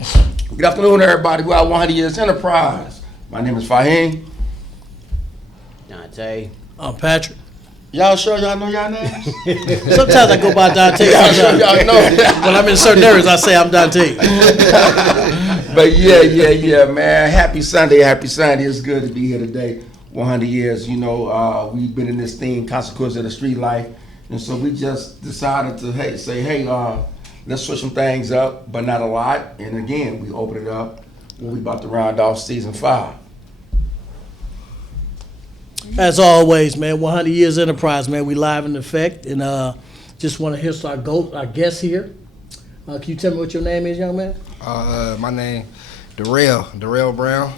Good afternoon, everybody. We are 100 Years Enterprise. My name is Fahim. Dante. I'm Patrick. Y'all sure y'all know y'all names? Sometimes I go by Dante. Y'all sure y'all know? When I'm in certain areas, I say I'm Dante. But yeah, man. Happy Sunday. It's good to be here today. 100 years, we've been in this thing, Consequence of the Street Life. And so we just decided to say, let's switch some things up, but not a lot. And again, we open it up when we about to round off season 5. As always, man, 100 Years Enterprise, man. We live in effect. And just want to hear our guest here. Can you tell me what your name is, young man? My name, Darrell Brown.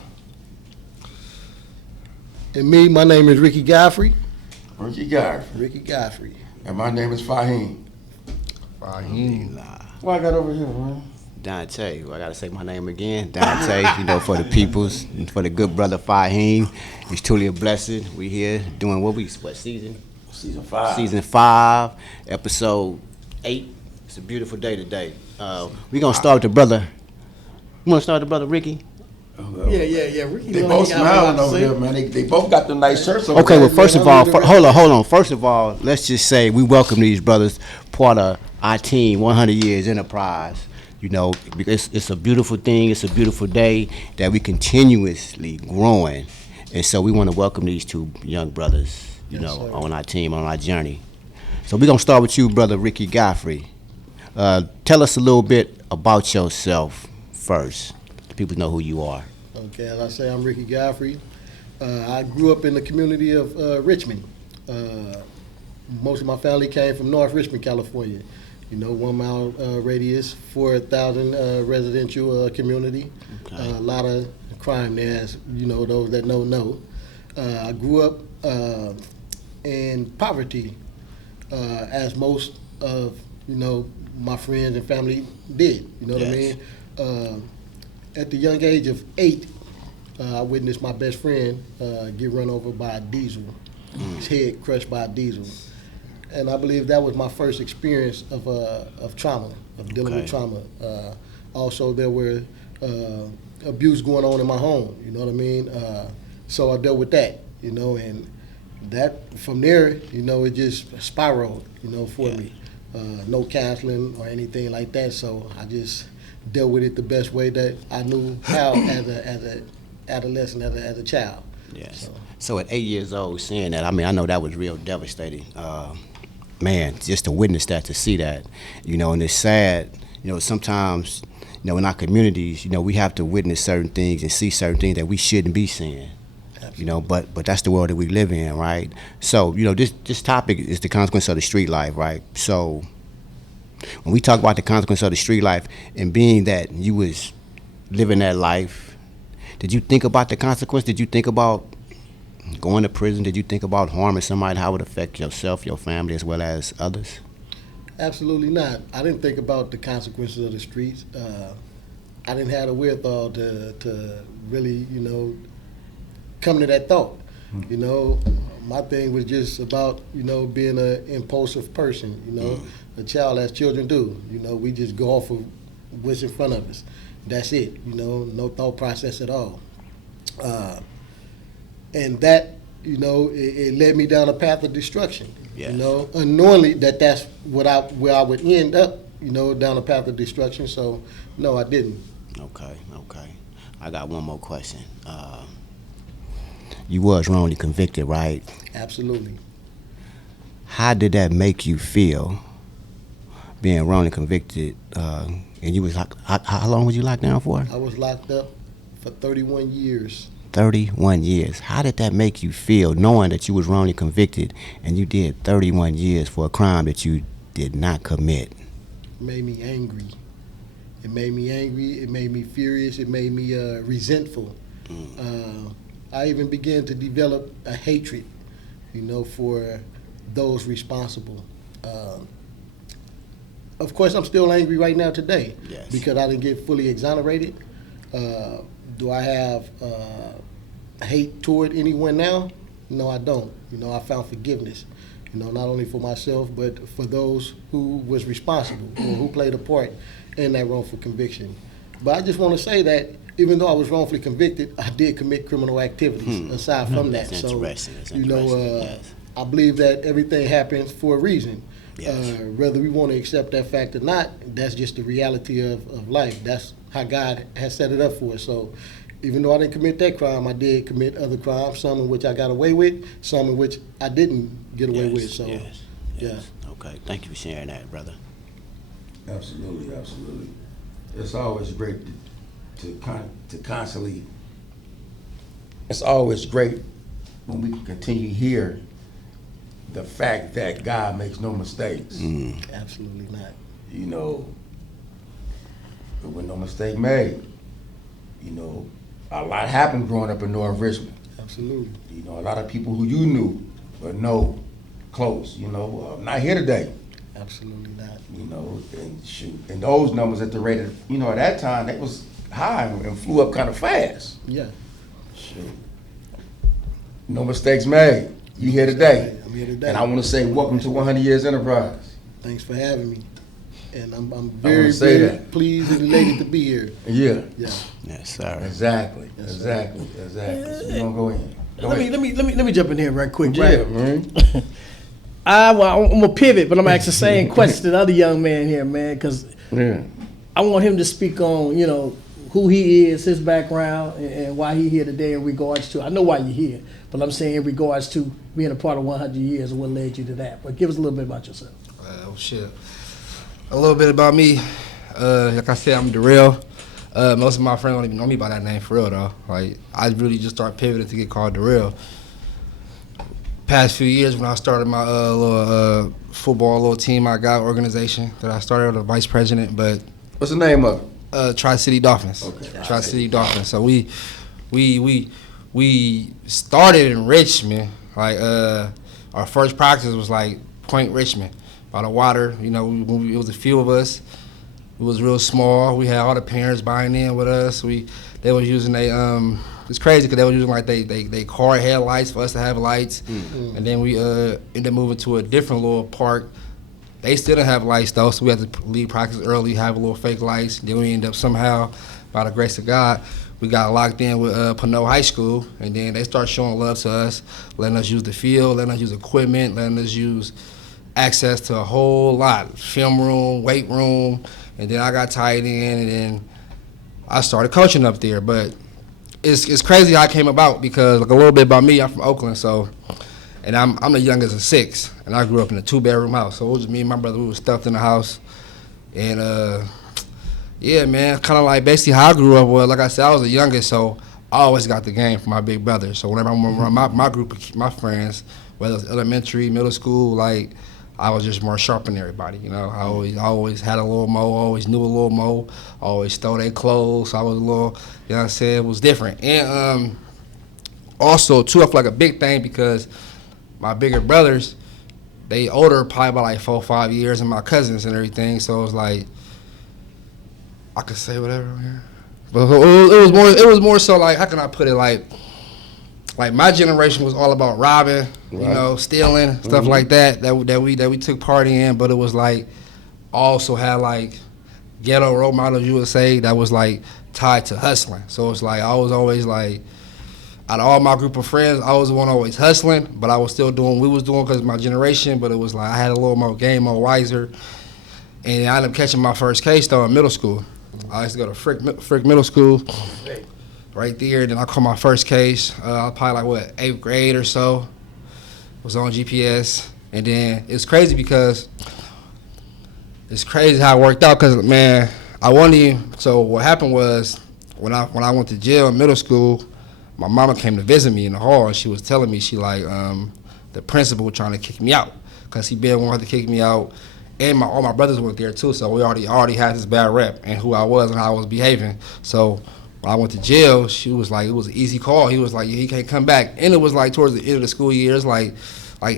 And me, my name is Ricky Godfrey. Ricky Godfrey. And my name is Fahim. What I got over here, man? Dante. Well, I gotta say my name again. Dante, for the peoples and for the good brother Fahim. It's truly a blessing. We here doing what season? Season 5. Season 5, episode 8. It's a beautiful day today. We gonna start with the brother. You wanna start with the brother Ricky? Yeah. Ricky, They both smiling over there, man. They both got the nice shirts over Okay, there. well, first of all, hold on. First of all, let's just say we welcome these brothers, part of our team, 100 Years Enterprise. Because it's a beautiful thing. It's a beautiful day that we continuously growing. And so we want to welcome these two young brothers, on our team, on our journey. So we're going to start with you, brother Ricky Godfrey. Tell us a little bit about yourself first. So people know who you are. Okay, as I say, I'm Ricky Godfrey. I grew up in the community of Richmond. Most of my family came from North Richmond, California. 1 mile radius, 4,000 residential community. Okay. A lot of crime there, as those that know. I grew up in poverty, as most of my friends and family did. What I mean? At the young age of 8, I witnessed my best friend get run over by a diesel. His head crushed by a diesel. And I believe that was my first experience of trauma, of dealing with trauma. Also, there were abuse going on in my home, what I mean? So I dealt with that, and that, from there, it just spiraled, for me. No counseling or anything like that, so I just dealt with it the best way that I knew how as a adolescent, as a child. Yes. So at 8 years old, seeing that, I know that was real devastating. Man, just to witness that, to see that, and it's sad, sometimes, in our communities, we have to witness certain things and see certain things that we shouldn't be seeing, but that's the world that we live in, right? So, this topic is the consequence of the street life, right? So when we talk about the consequence of the street life and being that you was living that life, did you think about the consequence? Did you think about going to prison? Did you think about harming somebody, how it would affect yourself, your family, as well as others? Absolutely not. I didn't think about the consequences of the streets. I didn't have the wherewithal to really, come to that thought. My thing was just about, being an impulsive person, a child, as children do. We just go off of what's in front of us. That's it, no thought process at all. And that, it led me down a path of destruction. Yes. Unknowingly that's where I would end up, down a path of destruction. So, no, I didn't. Okay. I got one more question. You was wrongly convicted, right? Absolutely. How did that make you feel, being wrongly convicted? And you was how long was you locked down for? I was locked up for 31 years. 31 years. How did that make you feel, knowing that you was wrongly convicted and you did 31 years for a crime that you did not commit? It made me angry. It made me furious. It made me resentful. I even began to develop a hatred, for those responsible. Of course, I'm still angry right now today. Yes. Because I didn't get fully exonerated. Do I have hate toward anyone now? No, I don't. I found forgiveness, not only for myself, but for those who was responsible or who played a part in that wrongful conviction. But I just want to say that even though I was wrongfully convicted, I did commit criminal activities aside from that. That's So, interesting. That's you know, interesting. Yes. I believe that everything happens for a reason. Yes. Whether we want to accept that fact or not, that's just the reality of life. That's how God has set it up for us. So even though I didn't commit that crime, I did commit other crimes, some in which I got away with, some in which I didn't get away with. So, yes. Okay. Thank you for sharing that, brother. Absolutely, absolutely. It's always great to constantly. It's always great when we can continue to hear the fact that God makes no mistakes. Absolutely not. You know, there was no mistake made. You know, a lot happened growing up in North Richmond. Absolutely. You know, a lot of people who you knew but no close. You know, not here today. Absolutely not. You know, and shoot, and those numbers at the rate of, you know, at that time, they was high and flew up kind of fast. Yeah. Shoot. No mistakes made. You here today. I'm here today. And I want to say welcome to 100 Years Enterprise. Thanks for having me. And I'm wanna very, say very that. pleased and elated to be here. Yeah. Yeah. Yes, sir. Exactly. Yes, Exactly. Exactly. So we're gonna go in. Go Let ahead. me jump in here right quick. Yeah, Right? man. I'm gonna pivot, but I'm gonna ask the same question to the other young man here, man, because Yeah. I want him to speak on, you know, who he is, his background, and why he here today in regards to. I know why you're here, but I'm saying in regards to being a part of 100 years and what led you to that. But give us a little bit about yourself. Shit. A little bit about me. Like I said, I'm Darrell. Most of my friends don't even know me by that name for real though. Like I really just started pivoting to get called Darrell. Past few years when I started my little football team I got organization that I started as a vice president, but What's the name of it? Tri-City Dolphins. Okay. Tri-City Dolphins. So we started in Richmond. Like our first practice was like Point Richmond by the water. You know, it was a few of us. It was real small. We had all the parents buying in with us. They was using it's crazy because they were using like they car headlights for us to have lights. Mm-hmm. And then we ended up moving to a different little park. They still didn't have lights though, so we had to leave practice early, have a little fake lights. Then we ended up somehow, by the grace of God, we got locked in with Pinot High School, and then they started showing love to us, letting us use the field, letting us use equipment, letting us use access to a whole lot, film room, weight room, and then I got tied in, and then I started coaching up there. But it's crazy how I came about because, like a little bit about me, I'm from Oakland, so. And I'm the youngest of 6, and I grew up in a 2-bedroom house. So it was just me and my brother. We were stuffed in the house, and yeah, man, kind of like basically how I grew up was, like I said, I was the youngest, so I always got the game from my big brother. So whenever I'm around my group of my friends, whether it's elementary, middle school, like I was just more sharp than everybody. You know, I always had a little mo, always knew a little mo, always stole their clothes. So I was a little, you know what I'm saying, it was different. And also too, I feel like a big thing because my bigger brothers, they older probably by like 4 or 5 years, and my cousins and everything. So it was like, I could say whatever here, but it was more so like, how can I put it, like my generation was all about robbing, you know, stealing, stuff like that we took part in. But it was like also had like ghetto role models, you would say, that was like tied to hustling. So it's like I was always like, out of all my group of friends, I was the one always hustling, but I was still doing what we was doing because of my generation. But it was like I had a little more game, more wiser. And I ended up catching my first case though in middle school. I used to go to Frick Middle School, right there. Then I caught my first case. I was probably like 8th grade or so. Was on GPS, and then it's crazy because it's crazy how it worked out. Cause man, I wasn't even. So what happened was when I went to jail in middle school, my mama came to visit me in the hall, and she was telling me, she like, the principal was trying to kick me out because he been wanting to kick me out, and all my brothers went there too, so we already had this bad rep and who I was and how I was behaving. So when I went to jail, she was like, it was an easy call. He was like, he can't come back, and it was like towards the end of the school year, it's like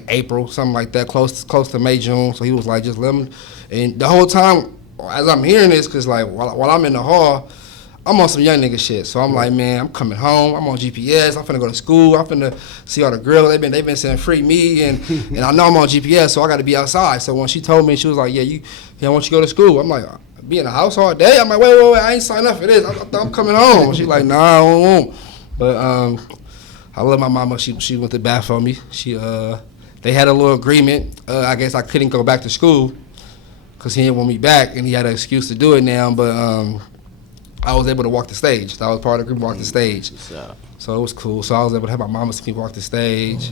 April, something like that, close to May, June. So he was like, just let him. And the whole time, as I'm hearing this, because like while I'm in the hall, I'm on some young nigga shit. So I'm like, man, I'm coming home. I'm on GPS. I'm finna go to school. I'm finna see all the girls. They've been saying free me, and I know I'm on GPS, so I got to be outside. So when she told me, she was like, yeah, I want you to go to school. I'm like, be in the house all day? I'm like, wait, I ain't signed up for this. I'm coming home. She like, nah, I won't. But I love my mama. She went to bat for me. They had a little agreement. I guess I couldn't go back to school because he didn't want me back, and he had an excuse to do it now. But I was able to walk the stage. I was part of the group walk the stage. So it was cool. So I was able to have my mama see me walk the stage.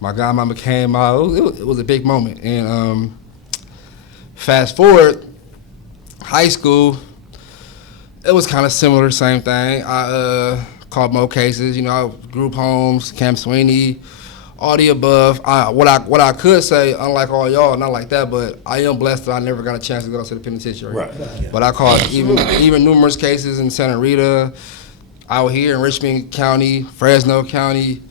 My godmama came out. It was a big moment. And fast forward, high school, it was kind of similar, same thing. I caught more cases, group homes, Camp Sweeney, all the above. What I could say, unlike all y'all, not like that, but I am blessed that I never got a chance to go to the penitentiary. Right. But I caught even numerous cases in Santa Rita, out here in Richmond County, Fresno County,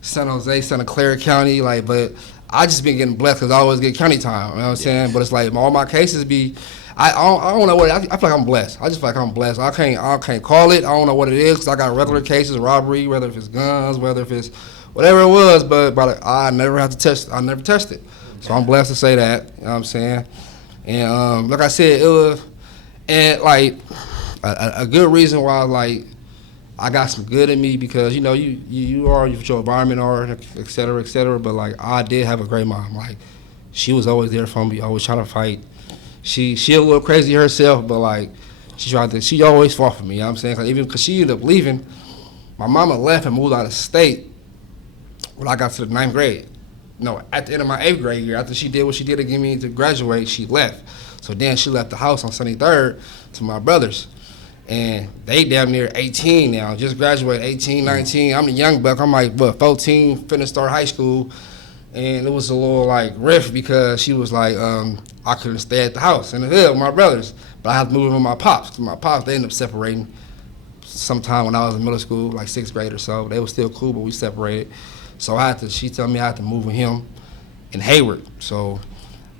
San Jose, Santa Clara County, but I just been getting blessed because I always get county time, you know what I'm saying? But it's like all my cases be, I don't know what, I feel like I'm blessed. I just feel like I'm blessed. I can't call it. I don't know what it is because I got regular cases, robbery, whether if it's guns, whether if it's whatever it was, but I never have to test. I never touched it. So I'm blessed to say that, you know what I'm saying? And like I said, it was, and a good reason why I got some good in me because, you are what your environment are, et cetera, but I did have a great mom. She was always there for me, always trying to fight. She a little crazy herself, but she always fought for me, you know what I'm saying? Because she ended up leaving, my mama left and moved out of state when I got to the 9th grade. No, at the end of my 8th grade year, after she did what she did to get me to graduate, she left. So then she left the house on 73rd to my brothers. And they damn near 18 now, just graduated, 18, 19. I'm a young buck, I'm 14, finna start high school. And it was a little rift because she was I couldn't stay at the house in the hood with my brothers. But I had to move in with my pops. My pops, they ended up separating sometime when I was in middle school, 6th grade or so. They were still cool, but we separated. So she told me I had to move with him in Hayward. So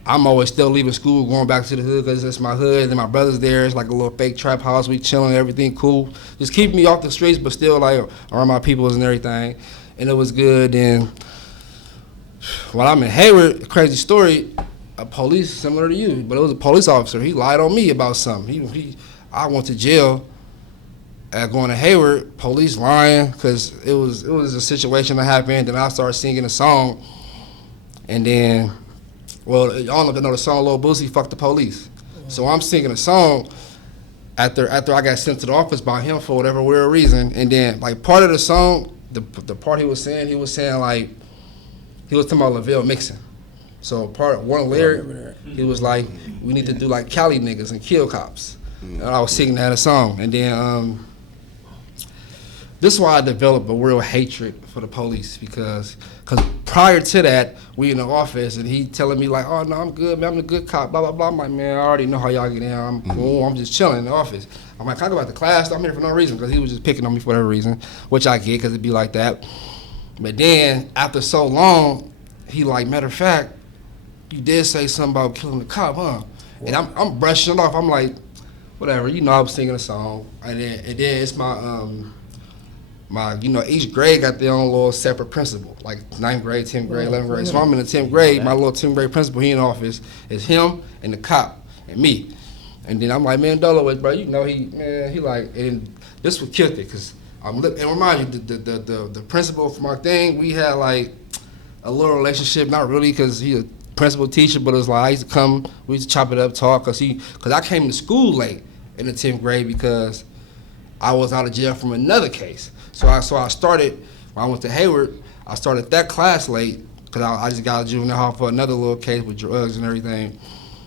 I'm always still leaving school, going back to the hood because it's my hood, and my brother's there. It's like a little fake trap house. We chilling, everything cool. Just keeping me off the streets, but still around my peoples and everything. And it was good. And while I'm in Hayward, crazy story, a police, similar to you, but it was a police officer. He lied on me about something. I went to jail at going to Hayward, police lying, because it was a situation that happened. Then I started singing a song. And then, y'all know the song Lil Boosie, Fuck the Police. So I'm singing a song after I got sent to the office by him for whatever weird reason. And then part of the song, the part he was saying he was talking about Lavelle Mixon. So one lyric, he was like, we need to do Cali niggas and kill cops. And I was singing that song. And then this is why I developed a real hatred for the police because prior to that, we in the office and he telling me oh no, I'm good, man, I'm a good cop, blah, blah, blah. I'm like, man, I already know how y'all get down. I'm cool, I'm just chilling in the office. I'm like, can I go back to class? I'm here for no reason because he was just picking on me for whatever reason, which I get because it'd be like that. But then after so long, he matter of fact, you did say something about killing the cop, huh? And I'm brushing it off. I'm like, whatever, I was singing a song. And then it's my each grade got their own little separate principal, 9th grade, 10th grade, 11th grade. So I'm in the 10th grade, my little 10th grade principal, he in the office, is him and the cop and me. And then I'm like, man, Dolo, bro, and this what killed it, because and remind you, the principal for my thing, we had a little relationship, not really, because he a principal teacher, but it was I used to come, we used to chop it up, talk, because I came to school late in the 10th grade because I was out of jail from another case. So I started, when I went to Hayward, I started that class late because I just got out of juvenile hall for another little case with drugs and everything.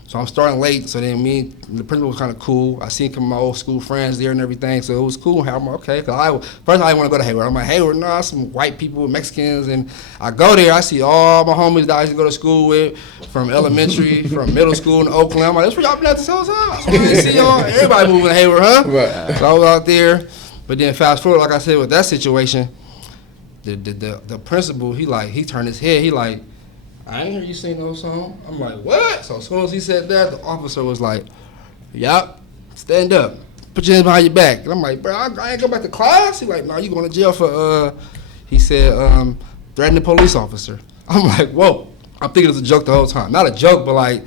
So I'm starting late, so then the principal was kind of cool. I seen some of my old school friends there and everything, so it was cool. I'm like, okay, because first I didn't want to go to Hayward. I'm like, Hayward, no, some white people, Mexicans, and I go there, I see all my homies that I used to go to school with, from elementary, from middle school in Oakland. I'm like, that's where y'all been at this whole time. So I didn't see y'all, everybody moving to Hayward, huh? Right. So I was out there, but then fast forward, like I said, with that situation, the principal, he turned his head, I ain't hear you sing no song. I'm like, what? So as soon as he said that, the officer was like, yup, stand up. Put your hands behind your back. And I'm like, bro, I ain't go back to class? He no, you going to jail for, he said, threatening a police officer. I'm like, whoa. I'm thinking it's a joke the whole time. Not a joke, but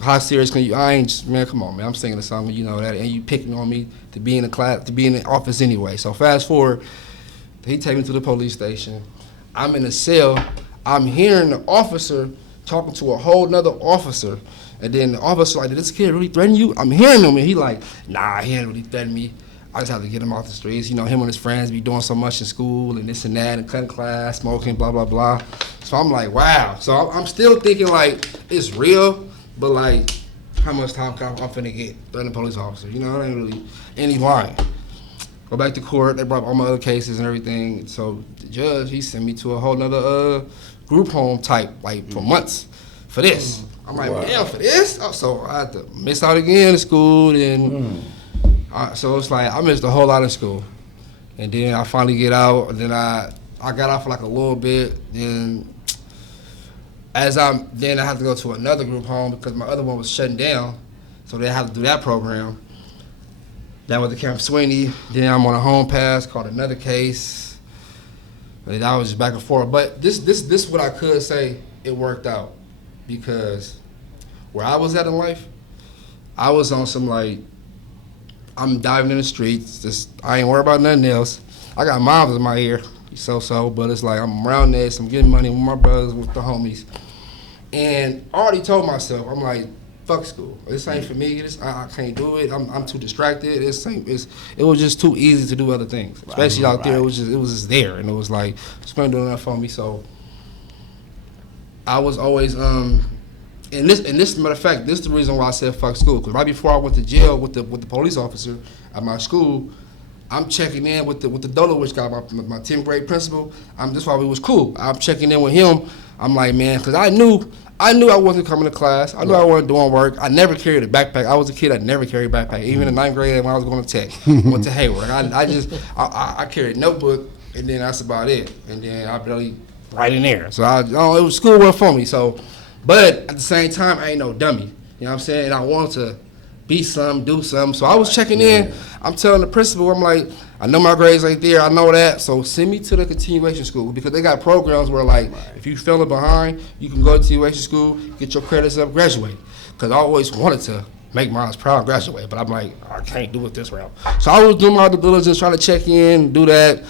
how serious can you? I ain't, man, come on, man. I'm singing a song, you know that, and you picking on me to be in the class, to be in the office anyway. So fast forward, he take me to the police station. I'm in a cell. I'm hearing the officer talking to a whole nother officer, and then the officer like, did this kid really threaten you? I'm hearing him, and he like, nah, he didn't really threaten me. I just have to get him off the streets. You know, him and his friends be doing so much in school and this and that and cutting class, smoking, blah, blah, blah. So I'm like, wow. So I'm still thinking like it's real, but like how much time I'm finna get threatening a police officer? You know, it ain't really any lying. Go back to court. They brought all my other cases and everything. So the judge, he sent me to a whole nother group home type, like for months for this. I'm like, damn, for this? Oh, so I had to miss out again in school. And so it's like I missed a whole lot of school. And then I finally get out. And then I got out for like a little bit. Then I have to go to another group home because my other one was shutting down. So they have to do that program. That was the Camp Sweeney. Then I'm on a home pass, called another case. And I was just back and forth. But this what I could say, it worked out. Because where I was at in life, I was on some like, I'm diving in the streets. Just I ain't worried about nothing else. I got moms in my ear, but it's like I'm around this, I'm getting money with my brothers, with the homies. And I already told myself, I'm like, fuck school. This ain't for me. I can't do it. I'm too distracted. It was just too easy to do other things. Especially out there, it was just there, and it was like it's been doing enough for me. So I was always and this matter of fact, this is the reason why I said fuck school. Because right before I went to jail with the police officer at my school, I'm checking in with the Dolowich guy, my 10th grade principal. That's why we was cool. I'm checking in with him. I'm like, man, because I knew I wasn't coming to class. I knew I wasn't doing work. I never carried a backpack. I was a kid that never carried a backpack. Even in 9th grade when I was going to tech, went to Hayward. I carried a notebook, and then that's about it. And then I barely right in there. So it was school work for me. So, but at the same time, I ain't no dummy. You know what I'm saying? And I wanted to be something, do something. So I was checking in. I'm telling the principal, I'm like, I know my grades ain't there. I know that. So send me to the continuation school because they got programs where like if you fell behind, you can go to continuation school, get your credits up, graduate. Because I always wanted to make mine proud, graduate. But I'm like, I can't do it this route. So I was doing my due diligence, trying to check in, do that.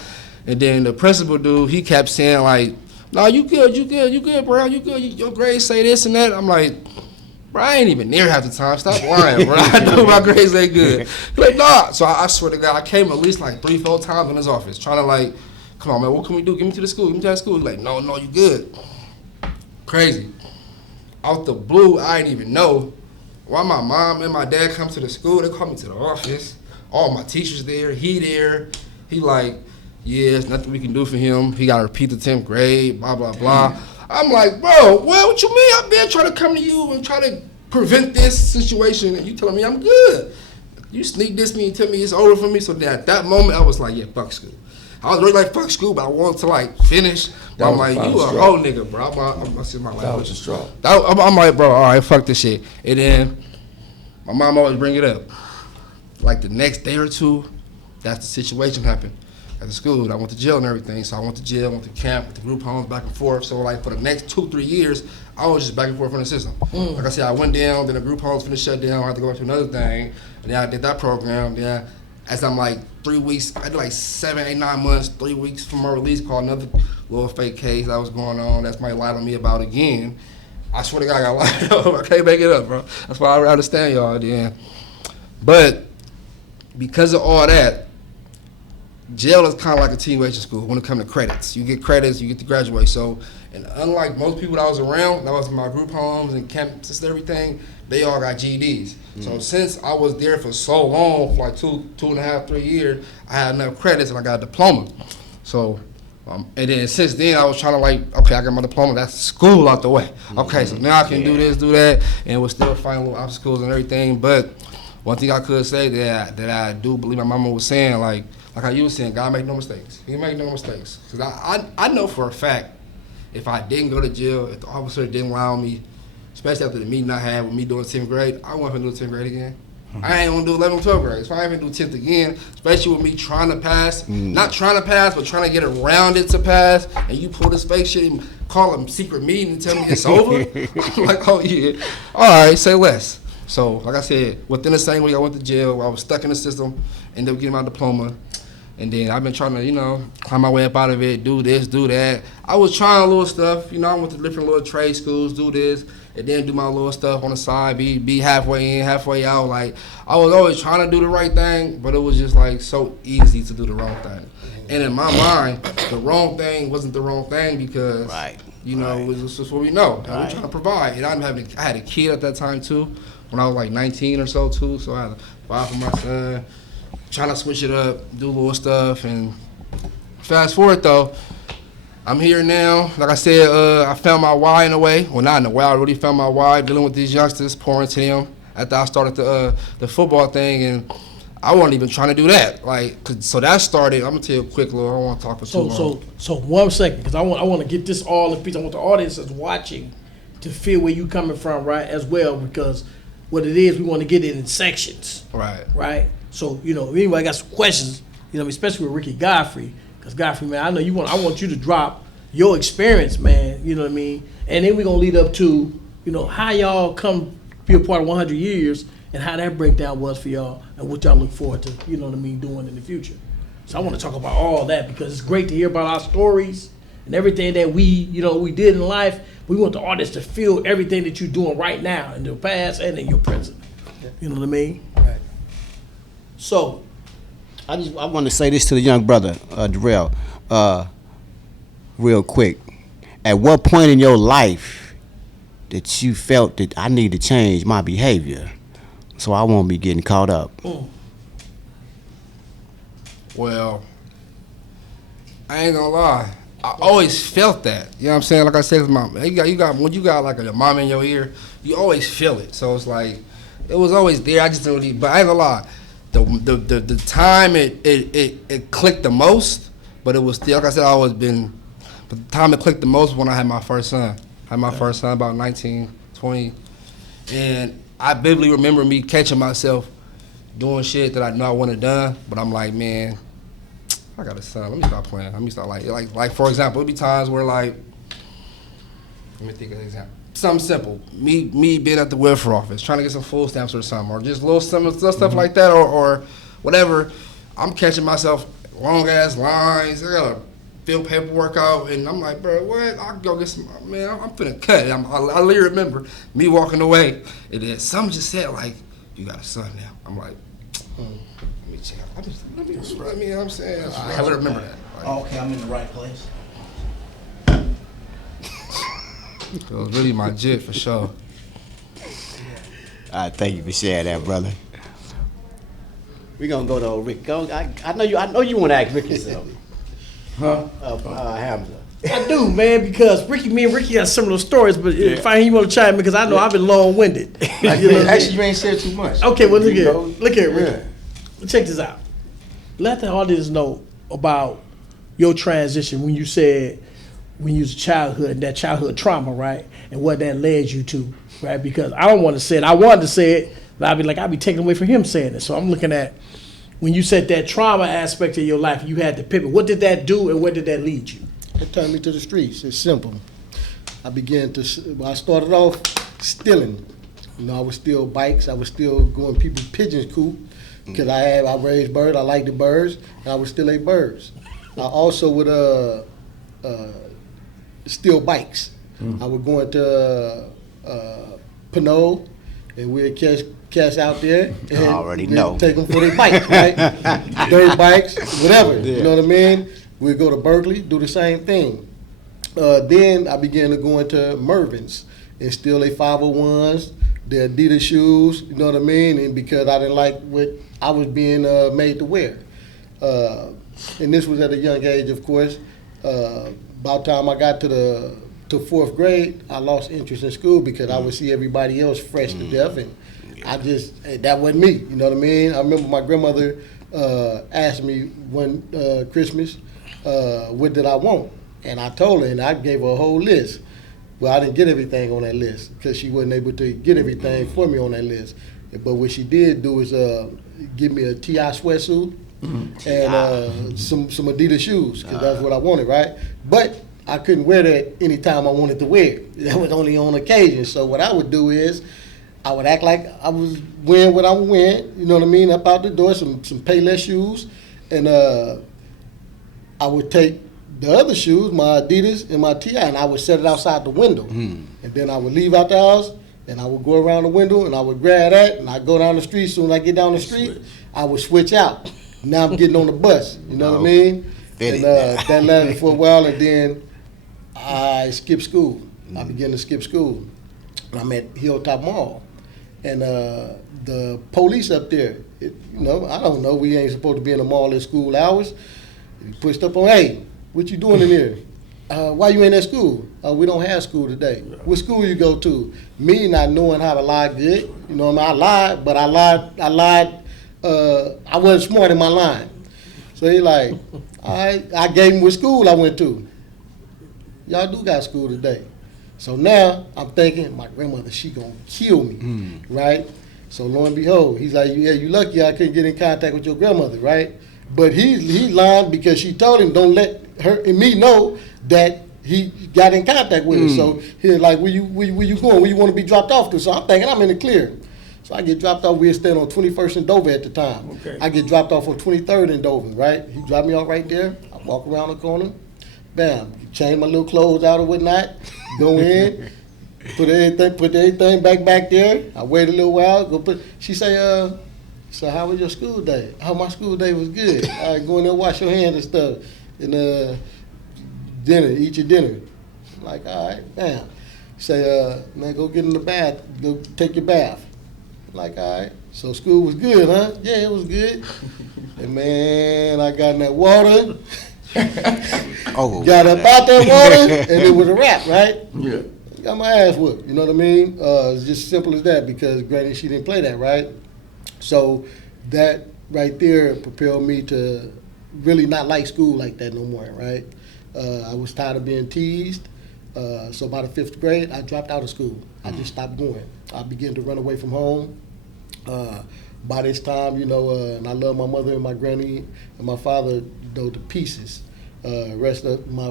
And then the principal dude, he kept saying like, no, you good, bro. You good. Your grades say this and that. I'm like, bro, I ain't even near half the time. Stop lying, bro. I know my grades ain't good. He's like, nah. So I swear to God, I came at least like 3-4 times in his office trying to like, come on, man, what can we do? Get me to the school. Get me to that school. He's like, no, you good. Crazy. Out the blue, I didn't even know. Why my mom and my dad come to the school, they call me to the office. All my teachers there, he there. He like, yeah, there's nothing we can do for him. He got to repeat the 10th grade, blah, blah, blah. I'm like, bro, what you mean? I've been trying to come to you and try to prevent this situation, and you telling me I'm good. You sneak this me and tell me it's over for me. So at that moment, I was like, yeah, fuck school. I was really like, fuck school, but I wanted to like finish. But I'm like, you a whole nigga, bro. I'm see my life. That was a straw. I'm like, bro, all right, fuck this shit. And then my mom always bring it up. Like the next day or two, that's the situation happened. At the school, I went to jail and everything. So I went to jail, went to camp, went to group homes, back and forth. So like for the next 2-3 years, I was just back and forth in the system. Like I said, I went down, then the group homes finished shut down. I had to go to another thing, and then I did that program. Then as I'm like 3 weeks, I did like 7, 8, 9 months, 3 weeks from my release, called another little fake case that was going on. That's somebody lied on me about again. I swear to God, I got lied on. I can't make it up, bro. That's why I understand y'all then. But because of all that, jail is kind of like a continuation school when it comes to credits. You get credits, you get to graduate. So, and unlike most people that I was around, that was in my group homes and campuses and everything, they all got GEDs. So since I was there for so long, for like 2.5, 3 years, I had enough credits and I got a diploma. So, and then since then I was trying to like, okay, I got my diploma, that's school out the way. Okay, so now I can do this, do that, and we're still fighting little obstacles and everything. But one thing I could say that I do believe my mama was saying, like how you were saying, God make no mistakes. He make no mistakes. Because I know for a fact, if I didn't go to jail, if the officer didn't allow me, especially after the meeting I had with me doing 10th grade, I wasn't going to do 10th grade again. I ain't gonna do 11th, 12th grade. So I ain't gonna do 10th again, especially with me trying to pass. Not trying to pass, but trying to get around it to pass. And you pull this fake shit and call them secret meeting and tell me it's over. I'm like, oh yeah. All right, say less. So, like I said, within the same week I went to jail. I was stuck in the system, ended up getting my diploma. And then I've been trying to, climb my way up out of it, do this, do that. I was trying a little stuff. I went to different little trade schools, do this, and then do my little stuff on the side, be halfway in, halfway out. Like, I was always trying to do the right thing, but it was just, like, so easy to do the wrong thing. And in my mind, the wrong thing wasn't the wrong thing because, it was just what we know. I was trying to provide. And I had a kid at that time, too, when I was, like, 19 or so, too, so I had to buy for my son. Trying to switch it up, do little stuff, and fast forward though, I'm here now. Like I said, I found my why in a way. Well, not in a way. I really found my why dealing with these youngsters, pouring to them. After I started the football thing, and I wasn't even trying to do that. So that started. I'm gonna tell you a quick little. I don't want to talk for too long. So 1 second, because I want to get this all in piece. I want the audience that's watching to feel where you coming from, right, as well, because what it is, we want to get it in sections. Right. So, if anybody got some questions, especially with Ricky Godfrey, because Godfrey, man, I know I want you to drop your experience, man, you know what I mean? And then we're going to lead up to, how y'all come be a part of 100 years and how that breakdown was for y'all and what y'all look forward to, doing in the future. So I want to talk about all that because it's great to hear about our stories and everything that we did in life. We want the audience to feel everything that you're doing right now in your past and in your present. You know what I mean? Right. So, I want to say this to the young brother, Darrell, real quick. At what point in your life that you felt that I need to change my behavior so I won't be getting caught up? Well, I ain't gonna lie. I always felt that. You know what I'm saying? Like I said, when you got like a mom in your ear, you always feel it. So it's like it was always there. I just didn't really. But I ain't gonna lie. The time it clicked the most, but it was still, like I said, I always been. But the time it clicked the most was when I had my first son. I had my first son about 19, 20, and I vividly remember me catching myself doing shit that I know I wouldn't have done. But I'm like, man, I got a son. Let me stop playing. Let me start like for example, it'd be times where let me think of an example. Something simple. Me being at the welfare office, trying to get some food stamps or something, or just little stuff like that, or whatever. I'm catching myself long ass lines. I gotta fill paperwork out, and I'm like, bro, what? I can go get some. Man, I'm finna cut. I literally remember me walking away, and then something just said like, "You got a son now." I'm like, let me check. Let me, you know what I'm saying? I really remember that. Okay, I'm in the right place. It was really my jit for sure. Thank you for sharing that, brother. We're gonna go to old Rick. I know you want to ask Ricky something. Hamza. I do, man, because me and Ricky got similar stories, but if you want to chime in, because I know I've been long-winded. Actually, you ain't said too much. Okay, well, look here, Ricky. Check this out. Let the audience know about your transition when you said when you was a childhood, that childhood trauma, right, and what that led you to, right? Because I don't want to say it. I wanted to say it, but I'd be taken away from him saying it. So I'm looking at when you said that trauma aspect of your life, you had to pivot. What did that do, and where did that lead you? It turned me to the streets. It's simple. I started off stealing. I would steal bikes. I was still going people's pigeons coop because I raised birds. I liked the birds, and I would still eat birds. I also would steal bikes. I would go into Pinot, and we'd catch cats out there and I already know. Take them for their bike, right? Dirt bikes, whatever. You know what I mean? We'd go to Berkeley, do the same thing. Then I began to go into Mervyn's and steal their 501s, their Adidas shoes, you know what I mean? And because I didn't like what I was being made to wear. And this was at a young age, of course. About the time I got to fourth grade, I lost interest in school because I would see everybody else fresh to death, and that wasn't me, you know what I mean? I remember my grandmother asked me one Christmas, what did I want? And I told her, and I gave her a whole list. Well, I didn't get everything on that list because she wasn't able to get everything for me on that list. But what she did do is give me a TI sweatsuit and some Adidas shoes, because that's what I wanted, right? But I couldn't wear that anytime I wanted to wear it. That was only on occasion. So what I would do is I would act like I was wearing what I was wearing, you know what I mean, up out the door, some Payless shoes, and I would take the other shoes, my Adidas and my TI, and I would set it outside the window. And then I would leave out the house, and I would go around the window, and I would grab that, and I'd go down the street. As soon as I get down the street, I would switch out. Now I'm getting on the bus, you know what I mean? And that lasted for a while, and then I skipped school. I began to skip school. I'm at Hilltop Mall. And the police up there, you know, I don't know, we ain't supposed to be in the mall at school hours. He pushed up on, hey, what you doing in here? Why you ain't at school? We don't have school today. What school you go to? Me not knowing how to lie good. You know what I mean? I lied, but I lied. I wasn't smart in my line. So he like, all right, I gave him what school I went to. Y'all do got school today. So now I'm thinking, my grandmother, she gonna kill me, right? So lo and behold, he's like, yeah, you lucky I couldn't get in contact with your grandmother, right? But he lied because she told him, don't let her and me know that he got in contact with her. So he's like, where you going? Where you want to be dropped off to? So I'm thinking I'm in the clear. So I get dropped off. We were staying on 21st and Dover at the time. Okay. I get dropped off on 23rd and Dover, right? He dropped me off right there. I walk around the corner. Bam, change my little clothes out or whatnot. Go in, put everything back there. I wait a little while. She say, so how was your school day? How my school day was good. I go in there, wash your hands and stuff, and dinner, eat your dinner. I'm like, all right, bam. Say, man, go get in the bath, go take your bath. I'm like, all right. So school was good, huh? Yeah, it was good. And man, I got in that water. Got up out that water, and it was a wrap, right? Yeah. Got my ass whooped, you know what I mean? It's just simple as that, because granted she didn't play that, right? So that right there propelled me to really not like school like that no more, right? I was tired of being teased. So by the 5th grade, I dropped out of school. I just stopped going. I began to run away from home. By this time, you know, and I love my mother and my granny and my father, though, to pieces. Rest of my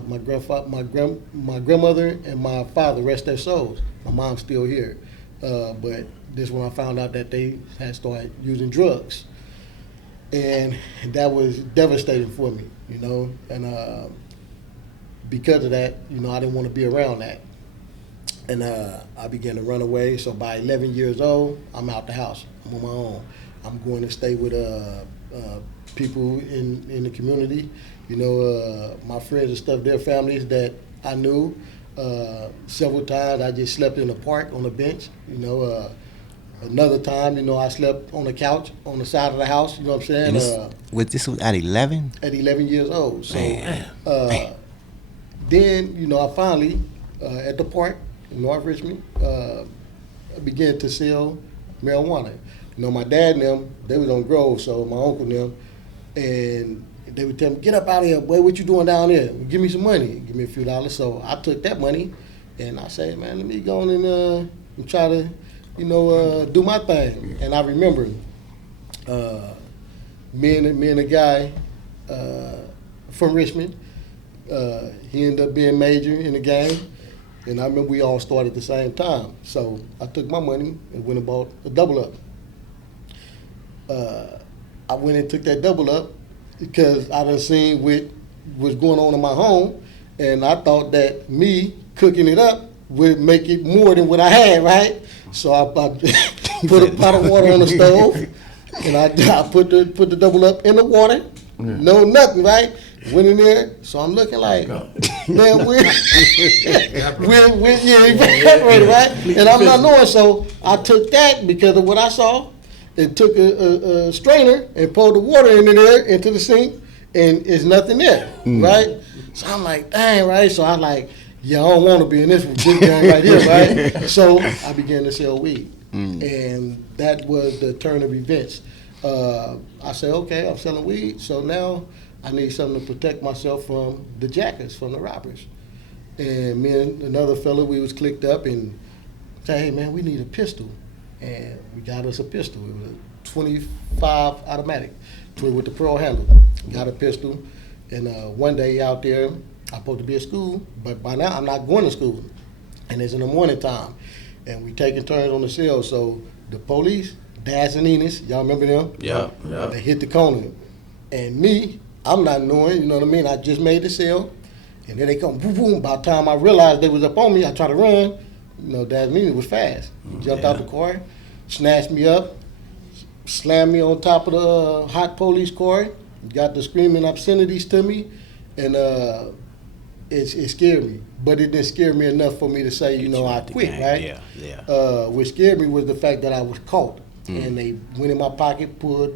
grandmother and my father, rest their souls. My mom's still here, but this when I found out that they had started using drugs, and that was devastating for me, you know. And because of that, you know, I didn't want to be around that, and I began to run away. So by 11 years old, I'm out the house. I'm on my own. I'm going to stay with people in the community. You know, my friends and stuff, their families that I knew. Several times I just slept in the park on a bench. You know, another time, you know, I slept on the couch on the side of the house. You know what I'm saying? This was at 11? At 11 years old. So then, you know, I finally, at the park in North Richmond, began to sell marijuana. You know, my dad and them, they was on Grove, so my uncle and them, and they would tell me, get up out of here, boy, what you doing down there? Give me some money. Give me a few dollars. So I took that money, and I said, man, let me go on and try to, you know, do my thing. And I remember me and a guy from Richmond, he ended up being major in the game, and I remember we all started at the same time. So I took my money and went and bought a double up. I went and took that double up because I done seen what was going on in my home, and I thought that me cooking it up would make it more than what I had, right? So I put a pot of water on the stove, and I put the double up in the water. No nothing, right? Went in there, so I'm looking like, man, we're evaporated, right? And I'm not knowing, so I took that because of what I saw, and took a strainer and poured the water in there into the sink, and it's nothing there, right? So I'm like, dang, right? So I'm like, yeah, I don't want to be in this gang right here, right? So I began to sell weed, and that was the turn of events. I said, okay, I'm selling weed, so now I need something to protect myself from the jackers, from the robbers. And me and another fellow, we was clicked up and said, hey man, we need a pistol. and we got us a pistol. It was a 25 automatic with the pearl handle. Got a pistol, and one day out there, I'm supposed to be at school, but by now I'm not going to school, and it's in the morning time, and we taking turns on the cell. So the police, Dash and Enos, y'all remember them? Yeah. They hit the corner, and me, I'm not knowing, you know what I mean? I just made the cell, and then they come boom, boom. By the time I realized they was up on me, I tried to run. You know, Dash and Enos was fast. He jumped out the car, snatched me up, slammed me on top of the hot police car, got the screaming obscenities to me, and it scared me. But it didn't scare me enough for me to say, you know, I quit, right? Yeah. What scared me was the fact that I was caught, and they went in my pocket, pulled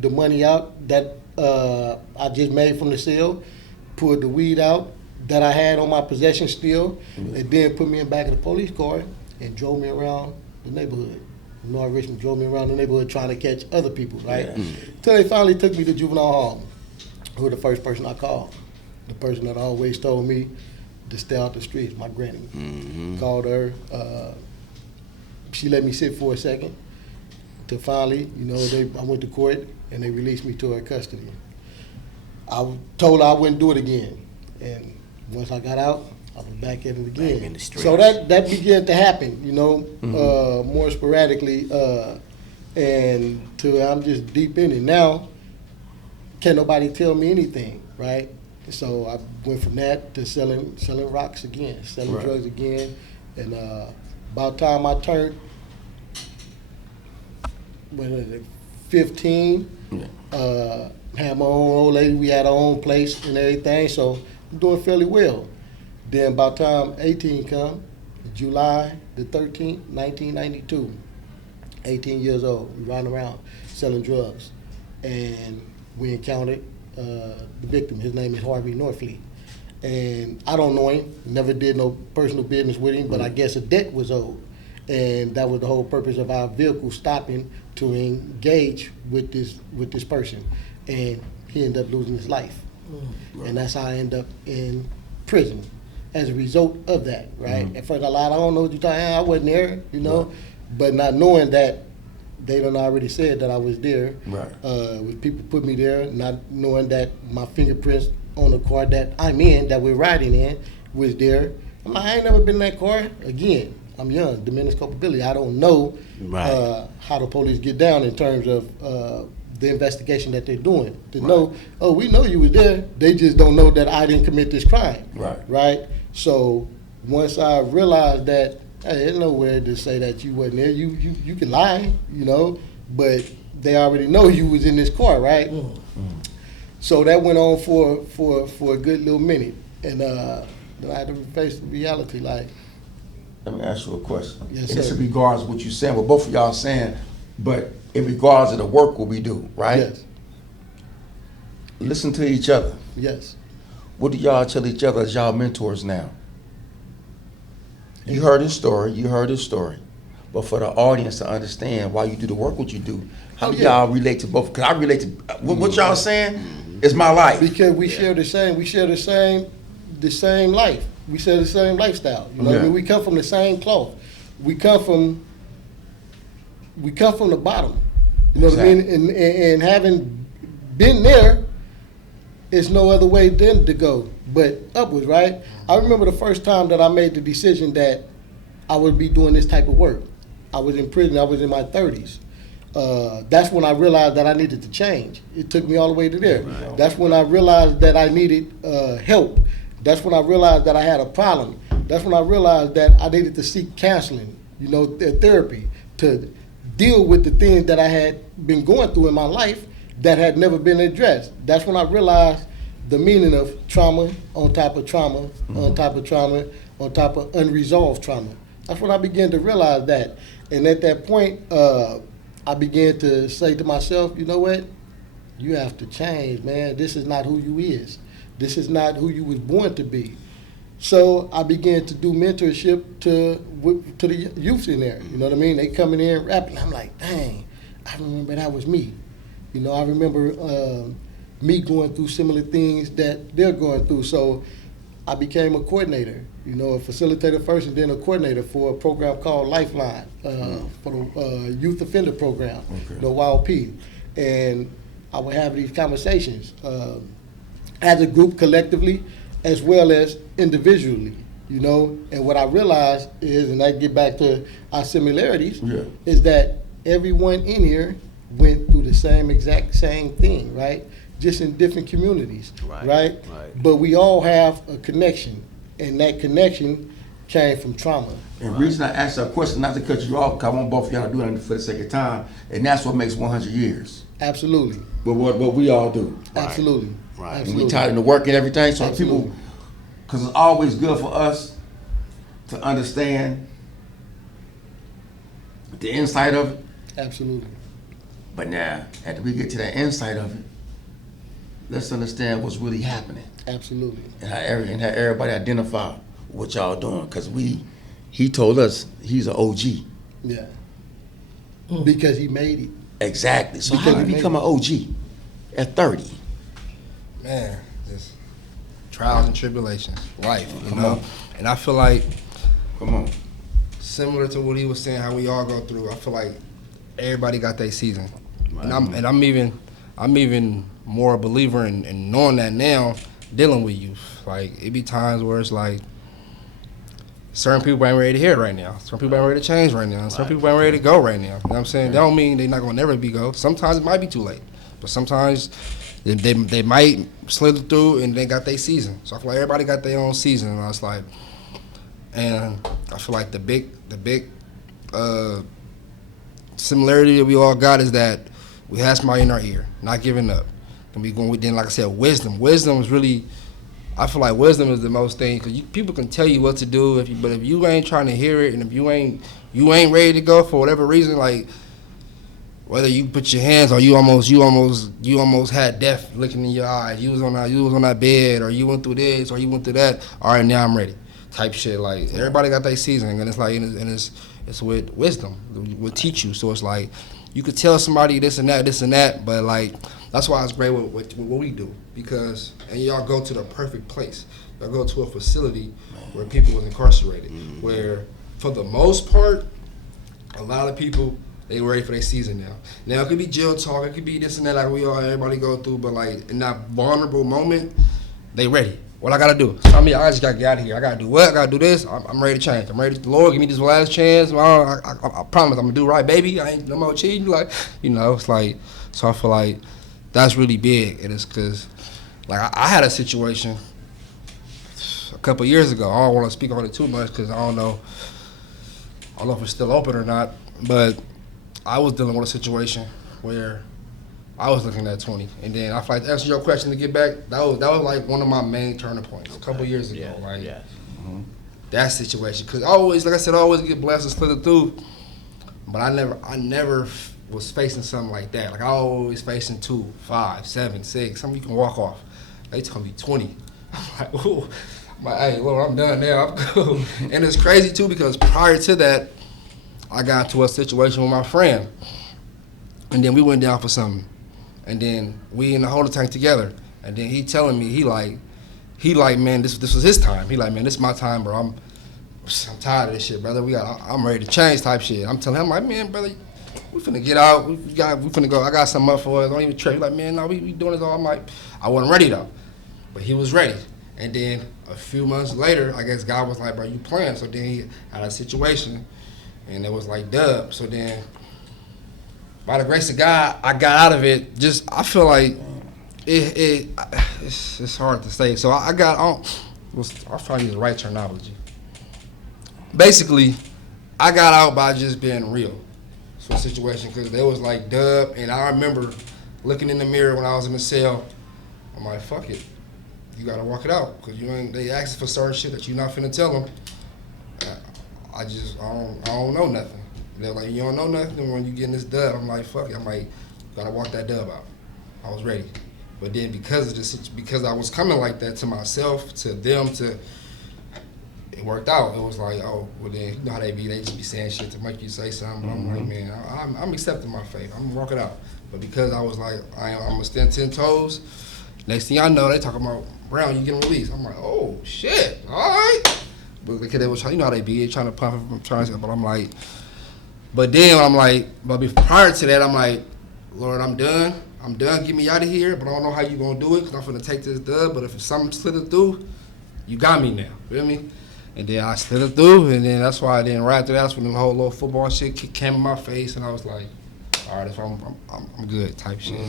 the money out that I just made from the cell, pulled the weed out that I had on my possession still, and then put me in the back of the police car and drove me around the neighborhood. North Richmond, drove me around the neighborhood trying to catch other people, right? Till they finally took me to juvenile hall. Who was the first person I called? The person that always told me to stay out the streets, my granny. Called her. She let me sit for a second. Till finally, you know, I went to court and they released me to her custody. I told her I wouldn't do it again. And once I got out, I was back at it again. Back in the streets. So that began to happen, you know, more sporadically. And I'm just deep in it now. Can't nobody tell me anything, right? So I went from that to selling rocks again, selling drugs again. And about time I turned 15, had my own old lady. We had our own place and everything, so I'm doing fairly well. Then by the time 18 come, July the 13th, 1992, 18 years old, we riding around selling drugs. And we encountered the victim. His name is Harvey Norfleet. And I don't know him, never did no personal business with him, but I guess a debt was owed. And that was the whole purpose of our vehicle stopping to engage with this person. And he ended up losing his life. And that's how I ended up in prison as a result of that, right? At first I lied, I don't know what you're talking about, I wasn't there, you know, but not knowing that they done already said that I was there. With people put me there, not knowing that my fingerprints on the car that I'm in, that we're riding in, was there. I'm like, I ain't never been in that car. Again, I'm young, diminished culpability. I don't know how the police get down in terms of the investigation that they're doing. To know, oh, we know you was there. They just don't know that I didn't commit this crime. Right? So once I realized that, hey, there's nowhere to say that you wasn't there. You can lie, you know, but they already know you was in this car, right? So that went on for a good little minute, and then I had to face the reality. Like, Let me ask you a question. Yes, This sir. in regards to what you're saying, what both of y'all saying, but in regards to the work what we do, right? Yes, Listen to each other. yes, What do y'all tell each other as y'all mentors now? You heard his story. But for the audience to understand why you do the work what you do, how do y'all relate to both? Because I relate to what y'all saying is my life. because we share the same life. We share the same lifestyle. You know what I mean? We come from the same cloth. We come from the bottom. You know what I mean? And having been there, it's no other way then to go but upwards, right? I remember the first time that I made the decision that I would be doing this type of work. I was in prison. I was in my 30s. That's when I realized that I needed to change. It took me all the way to there. That's when I realized that I needed help. That's when I realized that I had a problem. That's when I realized that I needed to seek counseling, you know, therapy, to deal with the things that I had been going through in my life that had never been addressed. That's when I realized the meaning of trauma on top of trauma, on top of trauma, on top of unresolved trauma. That's when I began to realize that. And at that point, I began to say to myself, you know what? You have to change, man. This is not who you is. This is not who you was born to be. So I began to do mentorship to the youth in there. You know what I mean? They coming in rapping. I'm like, dang, I remember that was me. You know, I remember me going through similar things that they're going through. So I became a coordinator. You know, a facilitator first and then a coordinator for a program called Lifeline, for the youth offender program, the YOP. And I would have these conversations as a group collectively as well as individually, you know. And what I realized is, and I get back to our similarities, is that everyone in here went through the exact same thing, right? Just in different communities, right? But we all have a connection, and that connection came from trauma. And the reason I asked that question, not to cut you off, because I want both of y'all to do it for the sake of time, and that's what makes 100 years. Absolutely. But what we all do. Absolutely. Right. And we tied into work and everything, so Absolutely. people, because it's always good for us to understand the inside of it. Absolutely. But now, after we get to that insight of it, let's understand what's really happening. Absolutely. And how everybody identify what y'all doing. Because he told us he's an OG. Yeah. Because he made it. Exactly. So Because how you he become an OG at 30? Man, just trials and tribulations, life, you Come know. on. And I feel like Come on. similar to what he was saying, how we all go through. I feel like everybody got their season, and I'm even more a believer in knowing that now, dealing with youth. Like it be times where it's like certain people ain't ready to hear it right now. Some people ain't ready to change right now. Some people ain't ready to go right now. You know what I'm saying? That don't mean they're not gonna never be go. Sometimes it might be too late, but sometimes they might slither through and they got their season. So I feel like everybody got their own season, and I was like, and I feel like the big similarity that we all got is that we had somebody in our ear, not giving up. And we going within, like I said, wisdom. Wisdom is really, I feel like wisdom is the most thing, because people can tell you what to do, but if you ain't trying to hear it, and if you ain't ready to go for whatever reason, like whether you put your hands or you almost had death looking in your eyes, you was on that bed, or you went through this or you went through that. All right, now I'm ready. Type shit. Like everybody got their season, and it's like it's with wisdom. Will teach you. So it's like you could tell somebody this and that, but like that's why it's great with what we do, because and y'all go to the perfect place. Y'all go to a facility where people was incarcerated, where for the most part, a lot of people they ready for their season now. Now it could be jail talk, it could be this and that, like everybody go through, but like in that vulnerable moment, they ready. What I gotta do? I mean, I just gotta get out of here. I gotta do what? I gotta do this. I'm ready to change. I'm ready. Lord, give me this last chance. I promise I'm gonna do right, baby. I ain't no more cheating. Like, you know, it's like, so I feel like that's really big. And it's because, like, I had a situation a couple years ago. I don't want to speak on it too much because I don't know if it's still open or not. But I was dealing with a situation where I was looking at 20, and then I feel like to answer your question to get back, that was like one of my main turning points a couple years ago. That situation, because I always get blessed and slither through, but I never was facing something like that. Like I always facing 2, 5, 7, 6. Something you can walk off. They told me 20. I'm like, ooh. I'm like, hey, Lord, I'm done now. I'm cool. And it's crazy too, because prior to that, I got into a situation with my friend, and then we went down for something. And then we in the holding tank together. And then he telling me, he like, man, this was his time. He like, man, this is my time, bro. I'm tired of this shit, brother. I'm ready to change type shit. I'm telling him, like, man, brother, we finna get out. We finna go. I got something up for us. Don't even trip. He like, man, no, we doing this all. I'm like, I wasn't ready though. But he was ready. And then a few months later, I guess God was like, bro, you playing. So then he had a situation, and it was like dub. So then, by the grace of God, I got out of it. Just I feel like it's hard to say. So I'll try to use the right terminology. Basically, I got out by just being real. So a situation, because there was like dub, and I remember looking in the mirror when I was in the cell. I'm like, fuck it, you gotta walk it out, because they asking for certain shit that you're not finna tell them. I don't know nothing. They're like, you don't know nothing when you getting this dub. I'm like, fuck it. I'm like, gotta walk that dub out. I was ready. But then because I was coming like that to myself, to them, it worked out. It was like, oh, well then, you know how they just be saying shit to make you say something. I'm like, man, I'm accepting my fate. I'm gonna walk it out. But because I was like, I'm gonna stand 10 toes, next thing I know, they talking about, Brown, you getting released. I'm like, oh, shit, all right. But the kid that was trying, you know how they be, trying to pump, trying to, but I'm like, but prior to that, I'm like, Lord, I'm done. Get me out of here. But I don't know how you gonna do it, cause I'm finna take this dub. But if something slid through, you got me now. Feel me? And then I slid it through, and then that's why I didn't right after that's when the whole little football shit came in my face, and I was like, all right, if I'm good type shit.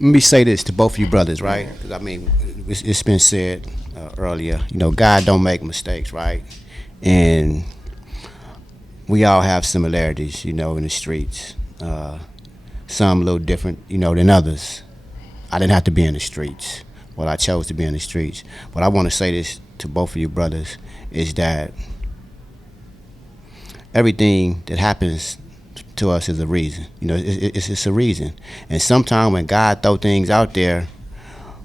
Let me say this to both of you brothers, right? Because I mean, it's been said earlier. You know, God don't make mistakes, right? And we all have similarities, you know, in the streets. Some a little different, you know, than others. I didn't have to be in the streets. Well, I chose to be in the streets. But I want to say this to both of you brothers, is that everything that happens to us is a reason. You know, it's a reason. And sometimes when God throw things out there,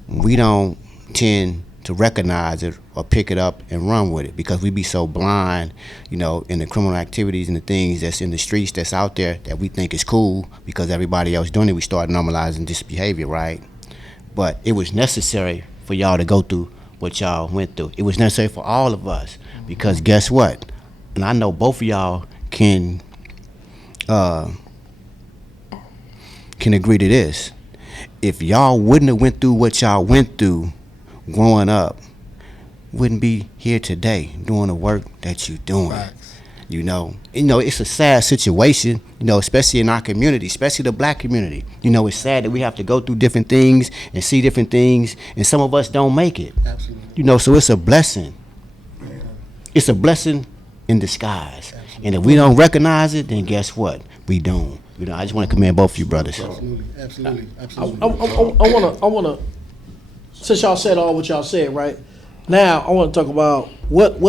we don't tend to recognize it or pick it up and run with it because we be so blind, you know, in the criminal activities and the things that's in the streets that's out there that we think is cool because everybody else doing it. We start normalizing this behavior, right? But it was necessary for y'all to go through what y'all went through. It was necessary for all of us because guess what? And I know both of y'all can agree to this. If y'all wouldn't have went through what y'all went through growing up, wouldn't be here today doing the work that you're doing. Right. You know, it's a sad situation, you know, especially in our community, especially the black community. You know, it's sad that we have to go through different things and see different things, and some of us don't make it. Absolutely. You know, so it's a blessing. Yeah. It's a blessing in disguise. Absolutely. And if we don't recognize it, then guess what? We don't. You know, I just want to commend both of you brothers. Absolutely. I wanna, since y'all said all what y'all said, right? Now I want to talk about what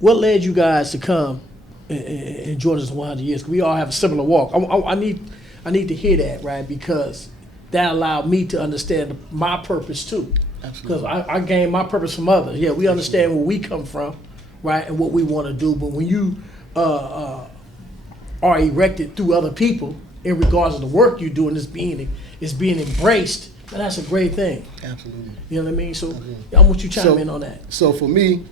led you guys to come and join us in 100 years. 'Cause we all have a similar walk. I need to hear that, right? Because that allowed me to understand my purpose too. Because I gained my purpose from others. Yeah, we understand where we come from, right, and what we want to do. But when you are erected through other people in regards to the work you do and it's being embraced, and that's a great thing. Absolutely. You know what I mean? So I want you to chime in on that. So for me,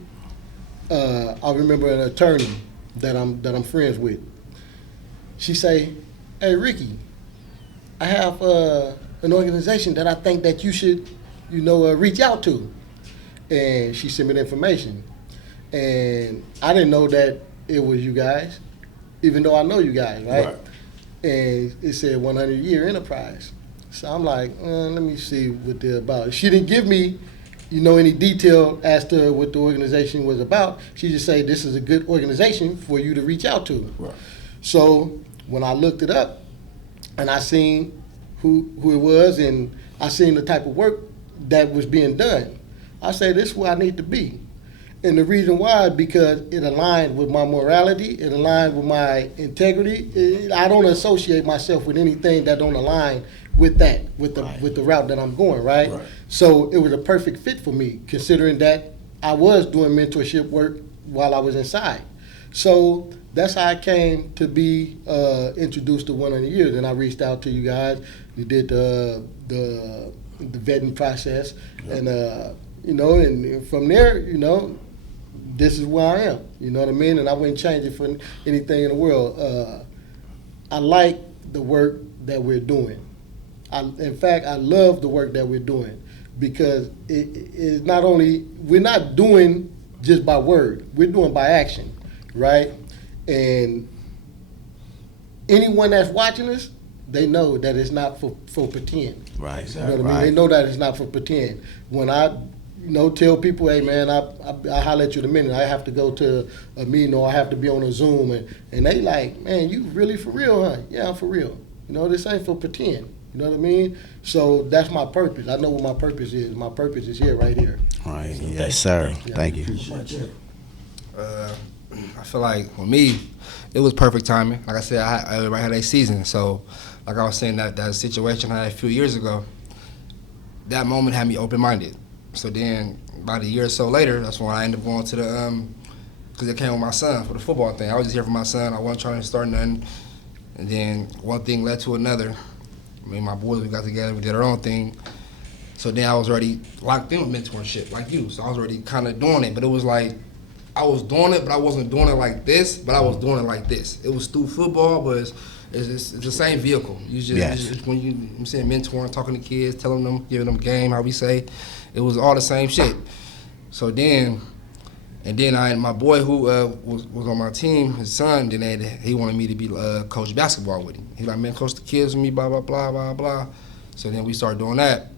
I remember an attorney that I'm friends with. She say, "Hey Ricky, I have an organization that I think that you should, reach out to." And she sent me the information, and I didn't know that it was you guys, even though I know you guys, right? And it said 100-year enterprise. So I'm like, let me see what they're about. She didn't give me, any detail as to what the organization was about. She just said, this is a good organization for you to reach out to. Right. So when I looked it up and I seen who it was and I seen the type of work that was being done, I said, this is where I need to be. And the reason why is because it aligned with my morality, it aligned with my integrity. I don't associate myself with anything that don't align with that, with the route that I'm going, right? So it was a perfect fit for me, considering that I was doing mentorship work while I was inside. So that's how I came to be introduced to 100 Years, and I reached out to you guys. We did the vetting process, and and from there, this is where I am. You know what I mean? And I wouldn't change it for anything in the world. I like the work that we're doing. In fact, I love the work that we're doing because it's not only, we're not doing just by word, we're doing by action, right? And anyone that's watching us, they know that it's not for pretend. Right. Exactly. You know what I mean? They know that it's not for pretend. When I tell people, hey man, I holler at you in a minute, I have to go to a meeting or I have to be on a Zoom, and they like, man, you really for real, huh? Yeah, I'm for real. This ain't for pretend. You know what I mean? So that's my purpose. I know what my purpose is. My purpose is here, right here. All right. Yes, sir. Thank you. I feel like for me, it was perfect timing. Like I said, everybody had a season. So, like I was saying, that situation I had a few years ago, that moment had me open-minded. So then, about a year or so later, that's when I ended up going to the, because it came with my son for the football thing. I was just here for my son. I wasn't trying to start nothing. And then one thing led to another. Me and my boys, we got together, we did our own thing. So then I was already locked in with mentorship like you. So I was already kind of doing it, but it was like I was doing it, but I wasn't doing it like this. But I was doing it like this. It was through football, but it's the same vehicle. You just when I'm saying mentoring, talking to kids, telling them, giving them game, how we say, it was all the same shit. So then. And then my boy who was on my team, his son, then he wanted me to be coach basketball with him. He like, man, coach the kids with me, blah, blah, blah, blah, blah. So then we started doing that.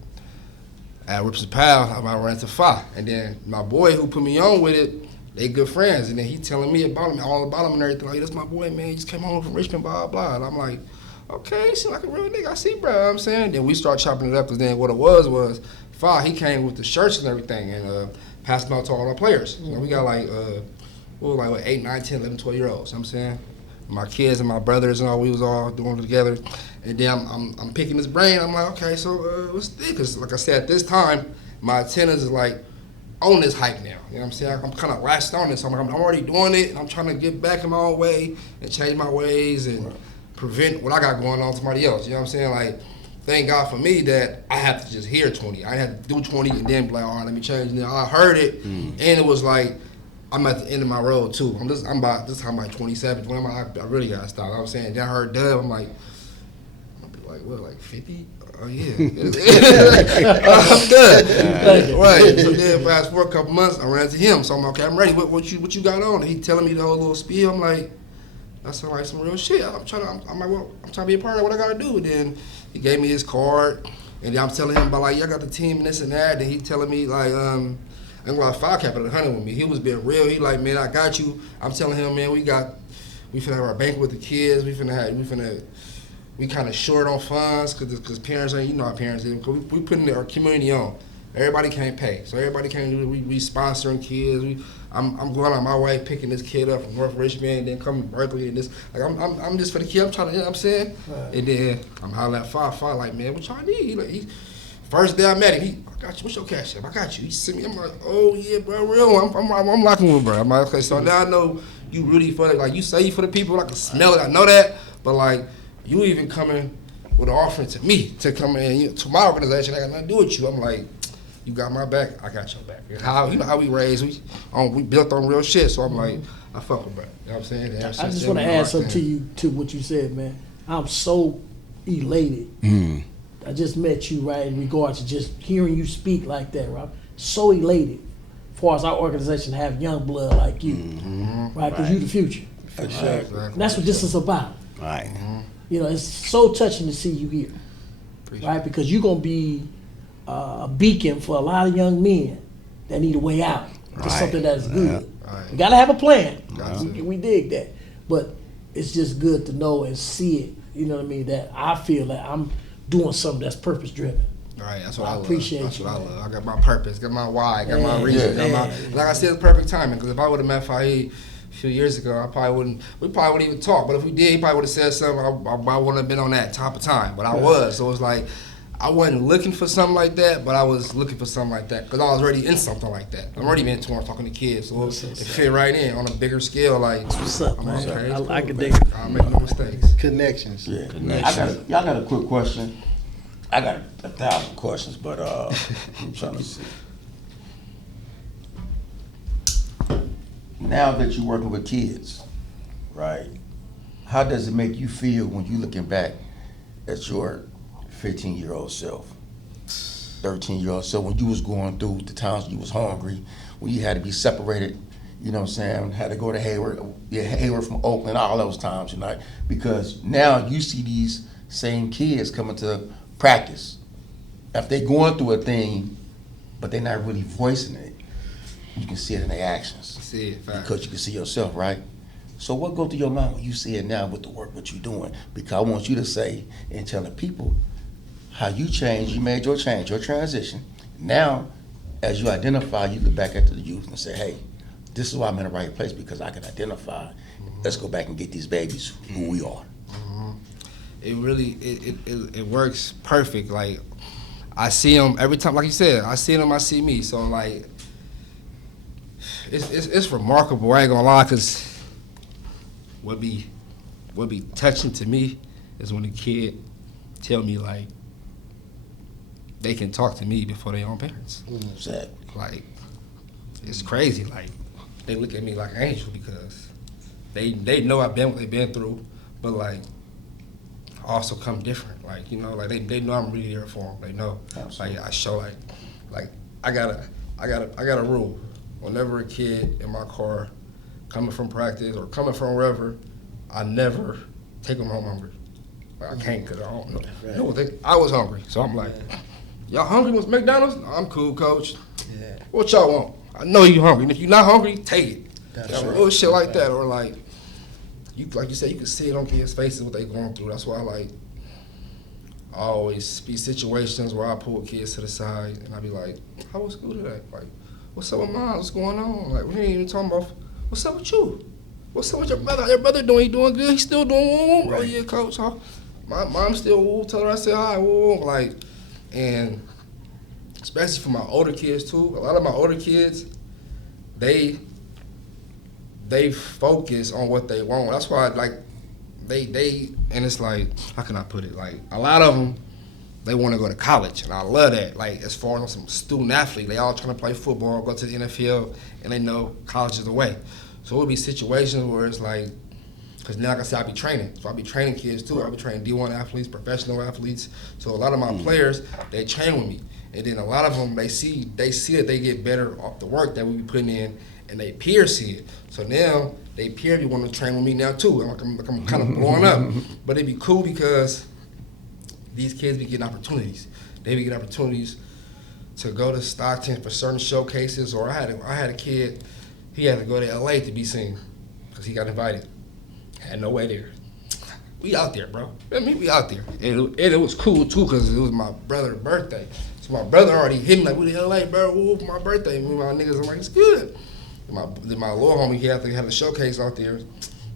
At Rips and Pal, I ran to Phi. And then my boy who put me on with it, they good friends. And then he telling me about him, all about him and everything. Like, that's my boy, man. He just came home from Richmond, blah, blah. And I'm like, okay, he seem like a real nigga. I see, bro. You know what I'm saying? Then we start chopping it up because then what it was Phi, he came with the shirts and everything. And passed them out to all our players. So we got like, 8, 9, 10, 11, 12 year olds, you know what I'm saying? My kids and my brothers and all, we was all doing it together. And then I'm picking his brain. I'm like, okay, so what's this? Because like I said, at this time, my attendance is like on this hype now. You know what I'm saying? I'm kind of latched on this. I'm like, I'm already doing it, and I'm trying to get back in my own way and change my ways and prevent what I got going on to somebody else. You know what I'm saying? Like, thank God for me that I have to just hear 20. I had to do 20 and then be like, all right, let me change. And then I heard it, and it was like, I'm at the end of my road too. This time I'm like 27, 20. I really gotta stop. I was saying, then I heard Dub. I'm like, what, like 50? Oh yeah, I'm done. Right. So then fast forward a couple months, I ran into him. So I'm like, okay, I'm ready. What you got on? And he telling me the whole little spiel. I'm like, that sound like some real shit. I'm like, well, I'm trying to be a part of what I gotta do. And then he gave me his card, and then I'm telling him about like, yeah, I got the team and this and that. And he telling me like, I'm gonna file capital hunting with me. He was being real. He like, man, I got you. I'm telling him, man, we finna have our banquet with the kids. We kind of short on funds because parents ain't, you know how parents is. We putting our community on. Everybody can't pay, so everybody can't do it. We sponsoring kids. I'm going on my way picking this kid up from North Richmond, and then coming to Berkeley and this. Like I'm just for the kid. I'm trying to, you know what I'm saying? Right. And then I'm hollering at Fi like, man, what y'all need? First day I met him, I got you. What's your cash app? I got you. He sent me. I'm like, oh yeah, bro, real. I'm locking with bro. I'm like, okay, so now I know you really for the, like you say you for the people. I can smell it. I know that, but like you even coming with an offering to me to come in to my organization. I got nothing to do with you. I'm like, you got my back. I got your back. You know how we raised. We built on real shit. So I'm like, I fuck with bro. You know what I'm saying? I just want to add something to what you said, man. I'm so elated. I just met you, right, in regards to just hearing you speak like that, right? So elated as far as our organization have young blood like you, right? Because you the future. For sure. Exactly. And that's what this is about. Right. You know, it's so touching to see you here, right? Because you're going to be a beacon for a lot of young men that need a way out. Just something that's good. Right. You got to have a plan. Gotcha. We dig that. But it's just good to know and see it, you know what I mean, that I feel that I'm doing something that's purpose-driven. Right, that's what I love. Appreciate That's you, what I man. love. I got my purpose, got my why, got my Yeah. reason. Yeah. Like I said, it's perfect timing. Because if I would have met Faheed a few years ago, we probably wouldn't even talk. But if we did, he probably would have said something. I wouldn't have been on that top of time. But I was. So it was like, I wasn't looking for something like that, but I was looking for something like that because I was already in something like that. I'm already mentoring, talking to kids, so it fit right in on a bigger scale. Like, What's up, I'm man? okay, it's I cool, can man. dig it. I'll make no mistakes. Connections. Yeah. Y'all got a quick question. I got 1,000 questions, but I'm trying to see. Now that you're working with kids, right? How does it make you feel when you're looking back at your 15-year-old self, 13-year-old self, when you was going through the times you was hungry, when you had to be separated, you know what I'm saying, had to go to Hayward from Oakland, all those times, you know, because now you see these same kids coming to practice. If they going through a thing, but they're not really voicing it, you can see it in their actions. See it, fact. Because you can see yourself, right? So what goes through your mind when you see it now with the work that you're doing? Because I want you to say and tell the people how you changed, you made your change, your transition. Now, as you identify, you look back at the youth and say, hey, this is why I'm in the right place because I can identify. Let's go back and get these babies who we are. It really, it works perfect. Like, I see them every time, like you said, I see them, I see me. So, like, it's remarkable, I ain't gonna lie, because what be touching to me is when a kid tell me, like, they can talk to me before their own parents. Exactly. Like, it's crazy. Like, they look at me like an angel because they know I've been what they've been through, but like, I also come different. Like, you know, like they know I'm really there for them. They know. Absolutely. Like, I show like I got a rule. Whenever a kid in my car coming from practice or coming from wherever, I never take them home hungry. Like, I can't because I don't know. Right. No, I was hungry, so I'm like, y'all hungry with McDonald's? No, I'm cool, coach. Yeah. What y'all want? I know you hungry. And if you're not hungry, take it. That's Like, right. little shit like that, or like you said, you can see it on kids' faces what they going through. That's why I always be situations where I pull kids to the side and I be like, how was school today? Like, what's up with mine? What's going on? Like, we ain't even talking about what's up with you? What's up with your brother? Your brother doing? He doing good? He still doing woo? Right. Oh yeah, coach. Huh? My mom still woo. Tell her I said hi. Woo. Like, and especially for my older kids too. A lot of my older kids, they focus on what they want. That's why, like, they and it's like, how can I put it? Like, a lot of them, they want to go to college, and I love that. Like, as far as some student athlete, they all trying to play football, go to the NFL, and they know college is the way. So it would be situations where it's like, because now, like I said, I be training. So I be training kids too. I be training D1 athletes, professional athletes. So a lot of my players, they train with me. And then a lot of them, they see that they get better off the work that we be putting in, and they peers see it. So now they peer be want to train with me now too. I'm kind of blowing up, but it'd be cool because these kids be getting opportunities. They be getting opportunities to go to Stockton for certain showcases. Or I had a kid, he had to go to LA to be seen because he got invited. Had no way there. We out there, bro. I mean, we out there, and it was cool too because it was my brother's birthday. So my brother already hit me like, "We to LA, bro. Woo, for my birthday." And me and my niggas, I'm like, "It's good." Then my little homie, he had a showcase out there.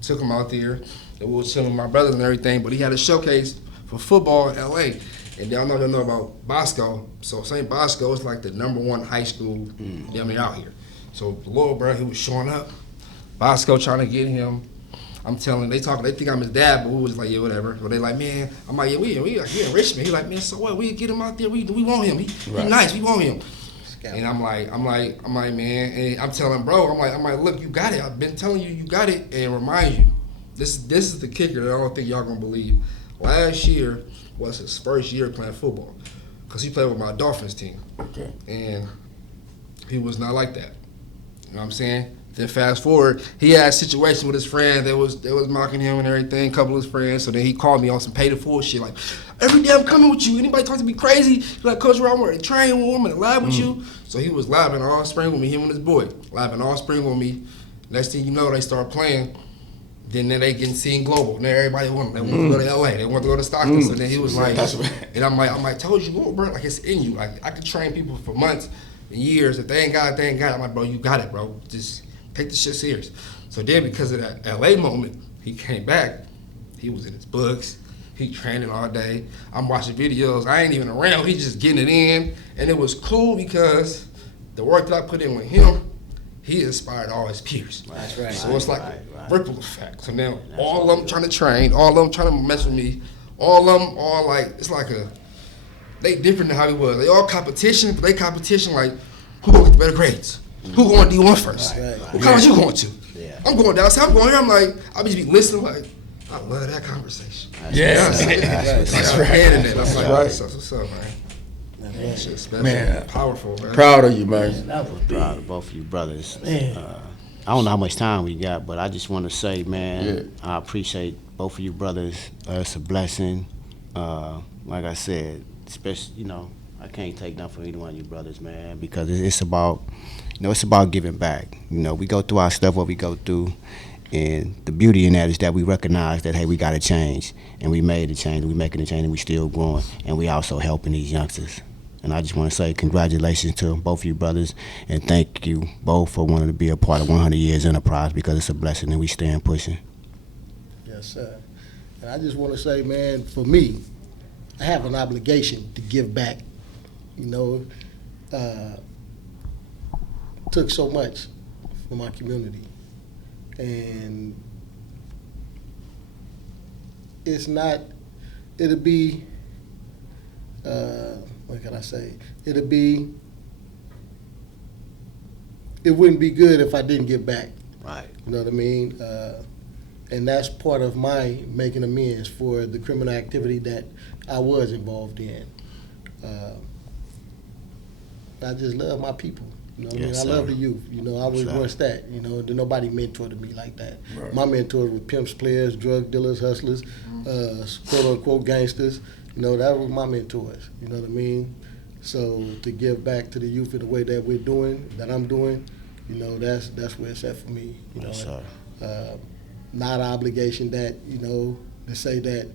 Took him out there, and we were chilling with my brothers and everything. But he had a showcase for football in LA. And y'all know about Bosco. So St. Bosco is like the #1 high school damn near out here. So the little bro, he was showing up. Bosco trying to get him. I'm telling, they think I'm his dad, but we was like, yeah, whatever. So they like, man, I'm like, yeah, we here in Richmond. He like, man, so what? We get him out there. We want him. He nice. We want him. And I'm like, man, and I'm telling bro, I'm like, look, you got it. I've been telling you, you got it, and remind you. This is the kicker that I don't think y'all gonna believe. Last year was his first year playing football, cause he played with my Dolphins team. Okay. And he was not like that. You know what I'm saying? Then fast forward, he had a situation with his friend that was mocking him and everything, a couple of his friends. So then he called me on some pay to full shit, like, every day I'm coming with you. Anybody talk to me crazy? He's like, Coach, I want to train with him and lab with you. So he was labbing all spring with me, him and his boy, labbing all spring with me. Next thing you know, they start playing. Then they getting seen global. Now everybody want them. They want to go to LA. They want to go to Stockton. So then he was like, That's right. and I'm like, told you what, bro? Like, it's in you. Like, I could train people for months and years. If they ain't got it, they ain't got it. I'm like, bro, you got it, bro. Just take this shit serious. So then, because of that LA moment, he came back. He was in his books. He training all day. I'm watching videos. I ain't even around. He just getting it in. And it was cool because the work that I put in with him, he inspired all his peers. That's right. So it's like a ripple effect. So now all of them trying to train, all of them trying to mess with me, all of them all like, it's like they different than how we was. They all competition, but they competition like, who going to get the better grades? Who going to D1 first? Right. What college you going to? Yeah. I'm going down south. I'm going here. I'm like, I just be listening like, I love that conversation. Yes. That's right. I'm like, right. what's up, man? That shit's special. Man. Powerful, man. Proud of you, man. That was Proud big. of both of you brothers. Man. I don't know how much time we got, but I just want to say, man, I appreciate both of you brothers. It's a blessing. Like I said, especially, I can't take nothing from either one of you brothers, man, because it's about, it's about giving back. We go through our stuff, what we go through, and the beauty in that is that we recognize that, hey, we got to change, and we made a change, and we making a change, and we still growing, and we also helping these youngsters. And I just want to say congratulations to both of you brothers, and thank you both for wanting to be a part of 100 Years Enterprise, because it's a blessing, and we stand pushing. Yes, sir. And I just want to say, man, for me, I have an obligation to give back. Took so much for my community. And it'll be what can I say? It wouldn't be good if I didn't give back. Right. You know what I mean? And that's part of my making amends for the criminal activity that I was involved in. I just love my people. You know what I mean? Yes, I love sir. the youth. You know, I was That's right. once that. You know, nobody mentored me like that. Right. My mentors were pimps, players, drug dealers, hustlers, quote unquote gangsters. You know, that was my mentors. You know what I mean? So to give back to the youth in the way that we're doing, that I'm doing, you know, that's where it's at for me. You know, Yes, sir. not an obligation that, you know, to say that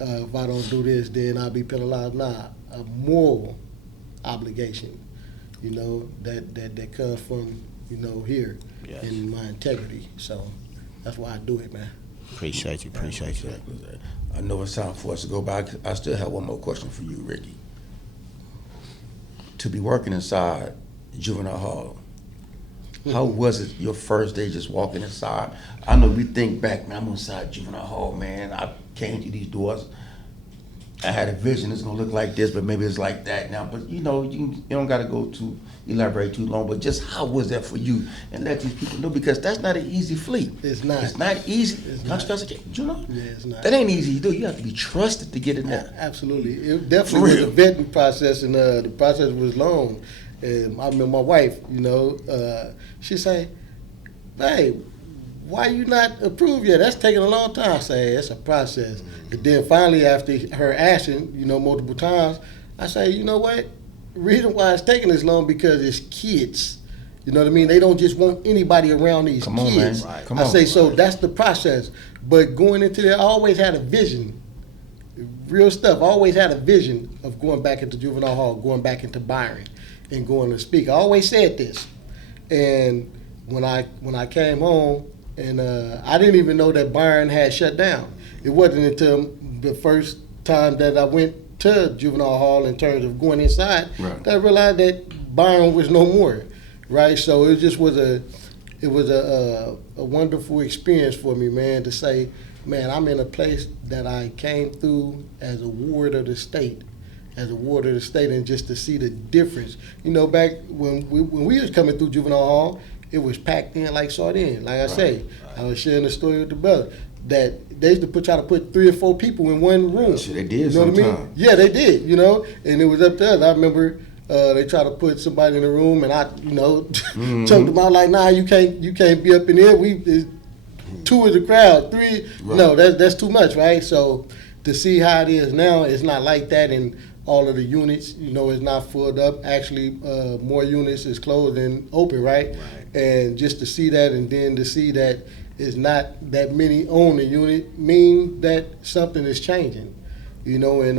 if I don't do this, then I'll be penalized. Nah, a moral obligation, you know, that comes from, you know, here Yes. in my integrity. So that's why I do it, man. Appreciate you. I know it's time for us to go back. I still have one more question for you, Ricky. To be working inside juvenile hall, how was it your first day just walking inside? I know we think back, man, I'm inside juvenile hall, man. I came through these doors. I had a vision it's gonna look like this, but maybe it's like that now. But you know, you don't gotta go to elaborate too long, but just how was that for you? And let these people know, because that's not an easy fleet. It's not. It's not easy. It's not. You know? Yeah, it's not. That ain't easy to do. You have to be trusted to get in there. Absolutely. It definitely was a vetting process, and the process was long. And I remember my wife, you know, she say, "Hey, why you not approved yet? That's taking a long time." I say, "It's a process." And then finally, after her asking, you know, multiple times, I say, "You know what? The reason why it's taking this long because it's kids. You know what I mean? They don't just want anybody around these Come on, man. kids." Right. Come I on. say, so that's the process. But going into there, I always had a vision. Real stuff. I always had a vision of going back into juvenile hall, going back into Byron, and going to speak. I always said this. And when I came home, and I didn't even know that Byron had shut down. It wasn't until the first time that I went to juvenile hall in terms of going inside that I realized that Byron was no more. Right? So it just was a wonderful experience for me, man, to say, man, I'm in a place that I came through as a ward of the state, and just to see the difference. You know, back when we was coming through juvenile hall, it was packed in like sardines. Like I say, I was sharing the story with the brother that they used to try to put 3 or 4 people in one room. Shit, they did You know what I mean? sometime. Yeah, they did. You know, and it was up to us. I remember. They tried to put somebody in the room, and I, you know, choked them out like, "Nah, you can't be up in here. It's 2 is the crowd, 3, Right. no, that's too much, right?" So to see how it is now, it's not like that, and all of the units, you know, is not filled up. Actually, more units is closed than open, right? And just to see that, and then to see that it's not that many own the unit, mean that something is changing, you know, and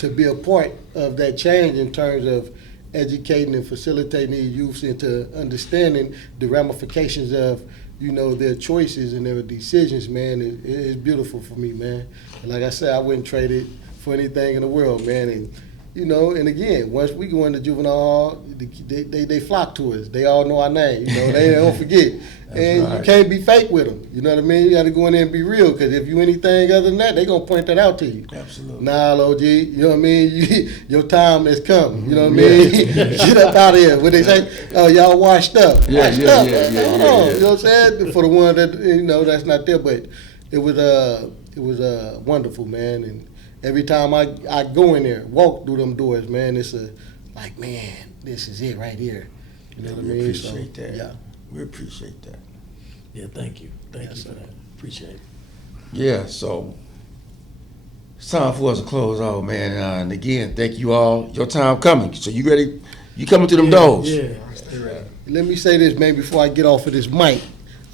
to be a part of that change in terms of educating and facilitating these youths into understanding the ramifications of, you know, their choices and their decisions, man, it's beautiful for me, man. And like I said, I wouldn't trade it for anything in the world, man. And, you know, and again, once we go into juvenile hall, they flock to us. They all know our name, you know, they don't forget. And right. You can't be fake with them, you know what I mean? You got to go in there and be real, because if you anything other than that, they going to point that out to you. Absolutely. Nah, OG, you know what I mean? Your time has come, you know what I mean? Get up out of here. When they say, "Oh, y'all washed up." Yeah, Washed yeah, up. yeah, Hold yeah, on, yeah. you know what I'm saying? For the one that, you know, that's not there, but it was wonderful, man. And every time I go in there, walk through them doors, man, it's like, man, this is it right here. You know what I We mean? appreciate that. Yeah. We appreciate that. Yeah, thank you. Thank Yes, you for sir. that. Appreciate it. Yeah, so it's time for us to close out, man. And again, thank you all. Your time coming. So you ready? You coming to them doors? Yeah. Let me say this, man, before I get off of this mic.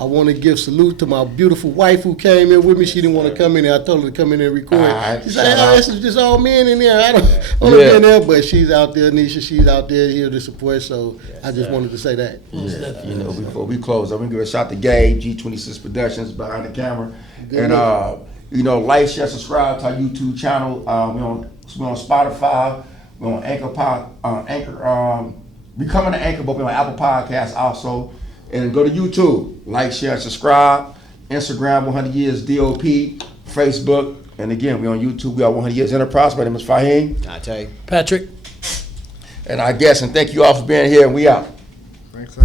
I want to give salute to my beautiful wife who came in with me. She didn't want to come in there. I told her to come in there and record. All right, She shout said, out. "This is just all men in there. I don't want to be in there." But she's out there, Nisha. She's out there here to support. So I just wanted to say that. Yeah, you know, before we close, I'm gonna give a shout to Gabe, G26 Productions behind the camera. Good And you know, like, share, subscribe to our YouTube channel. We're on Spotify, we're on Anchor, becoming an Anchor, but we're on Apple Podcasts also. And go to YouTube, like, share, subscribe, Instagram 100 Years DOP, Facebook And again, we on YouTube. We are 100 Years Enterprise. My name is Fahim. I tell you. Patrick. And our guests, and thank you all for being here, and we out.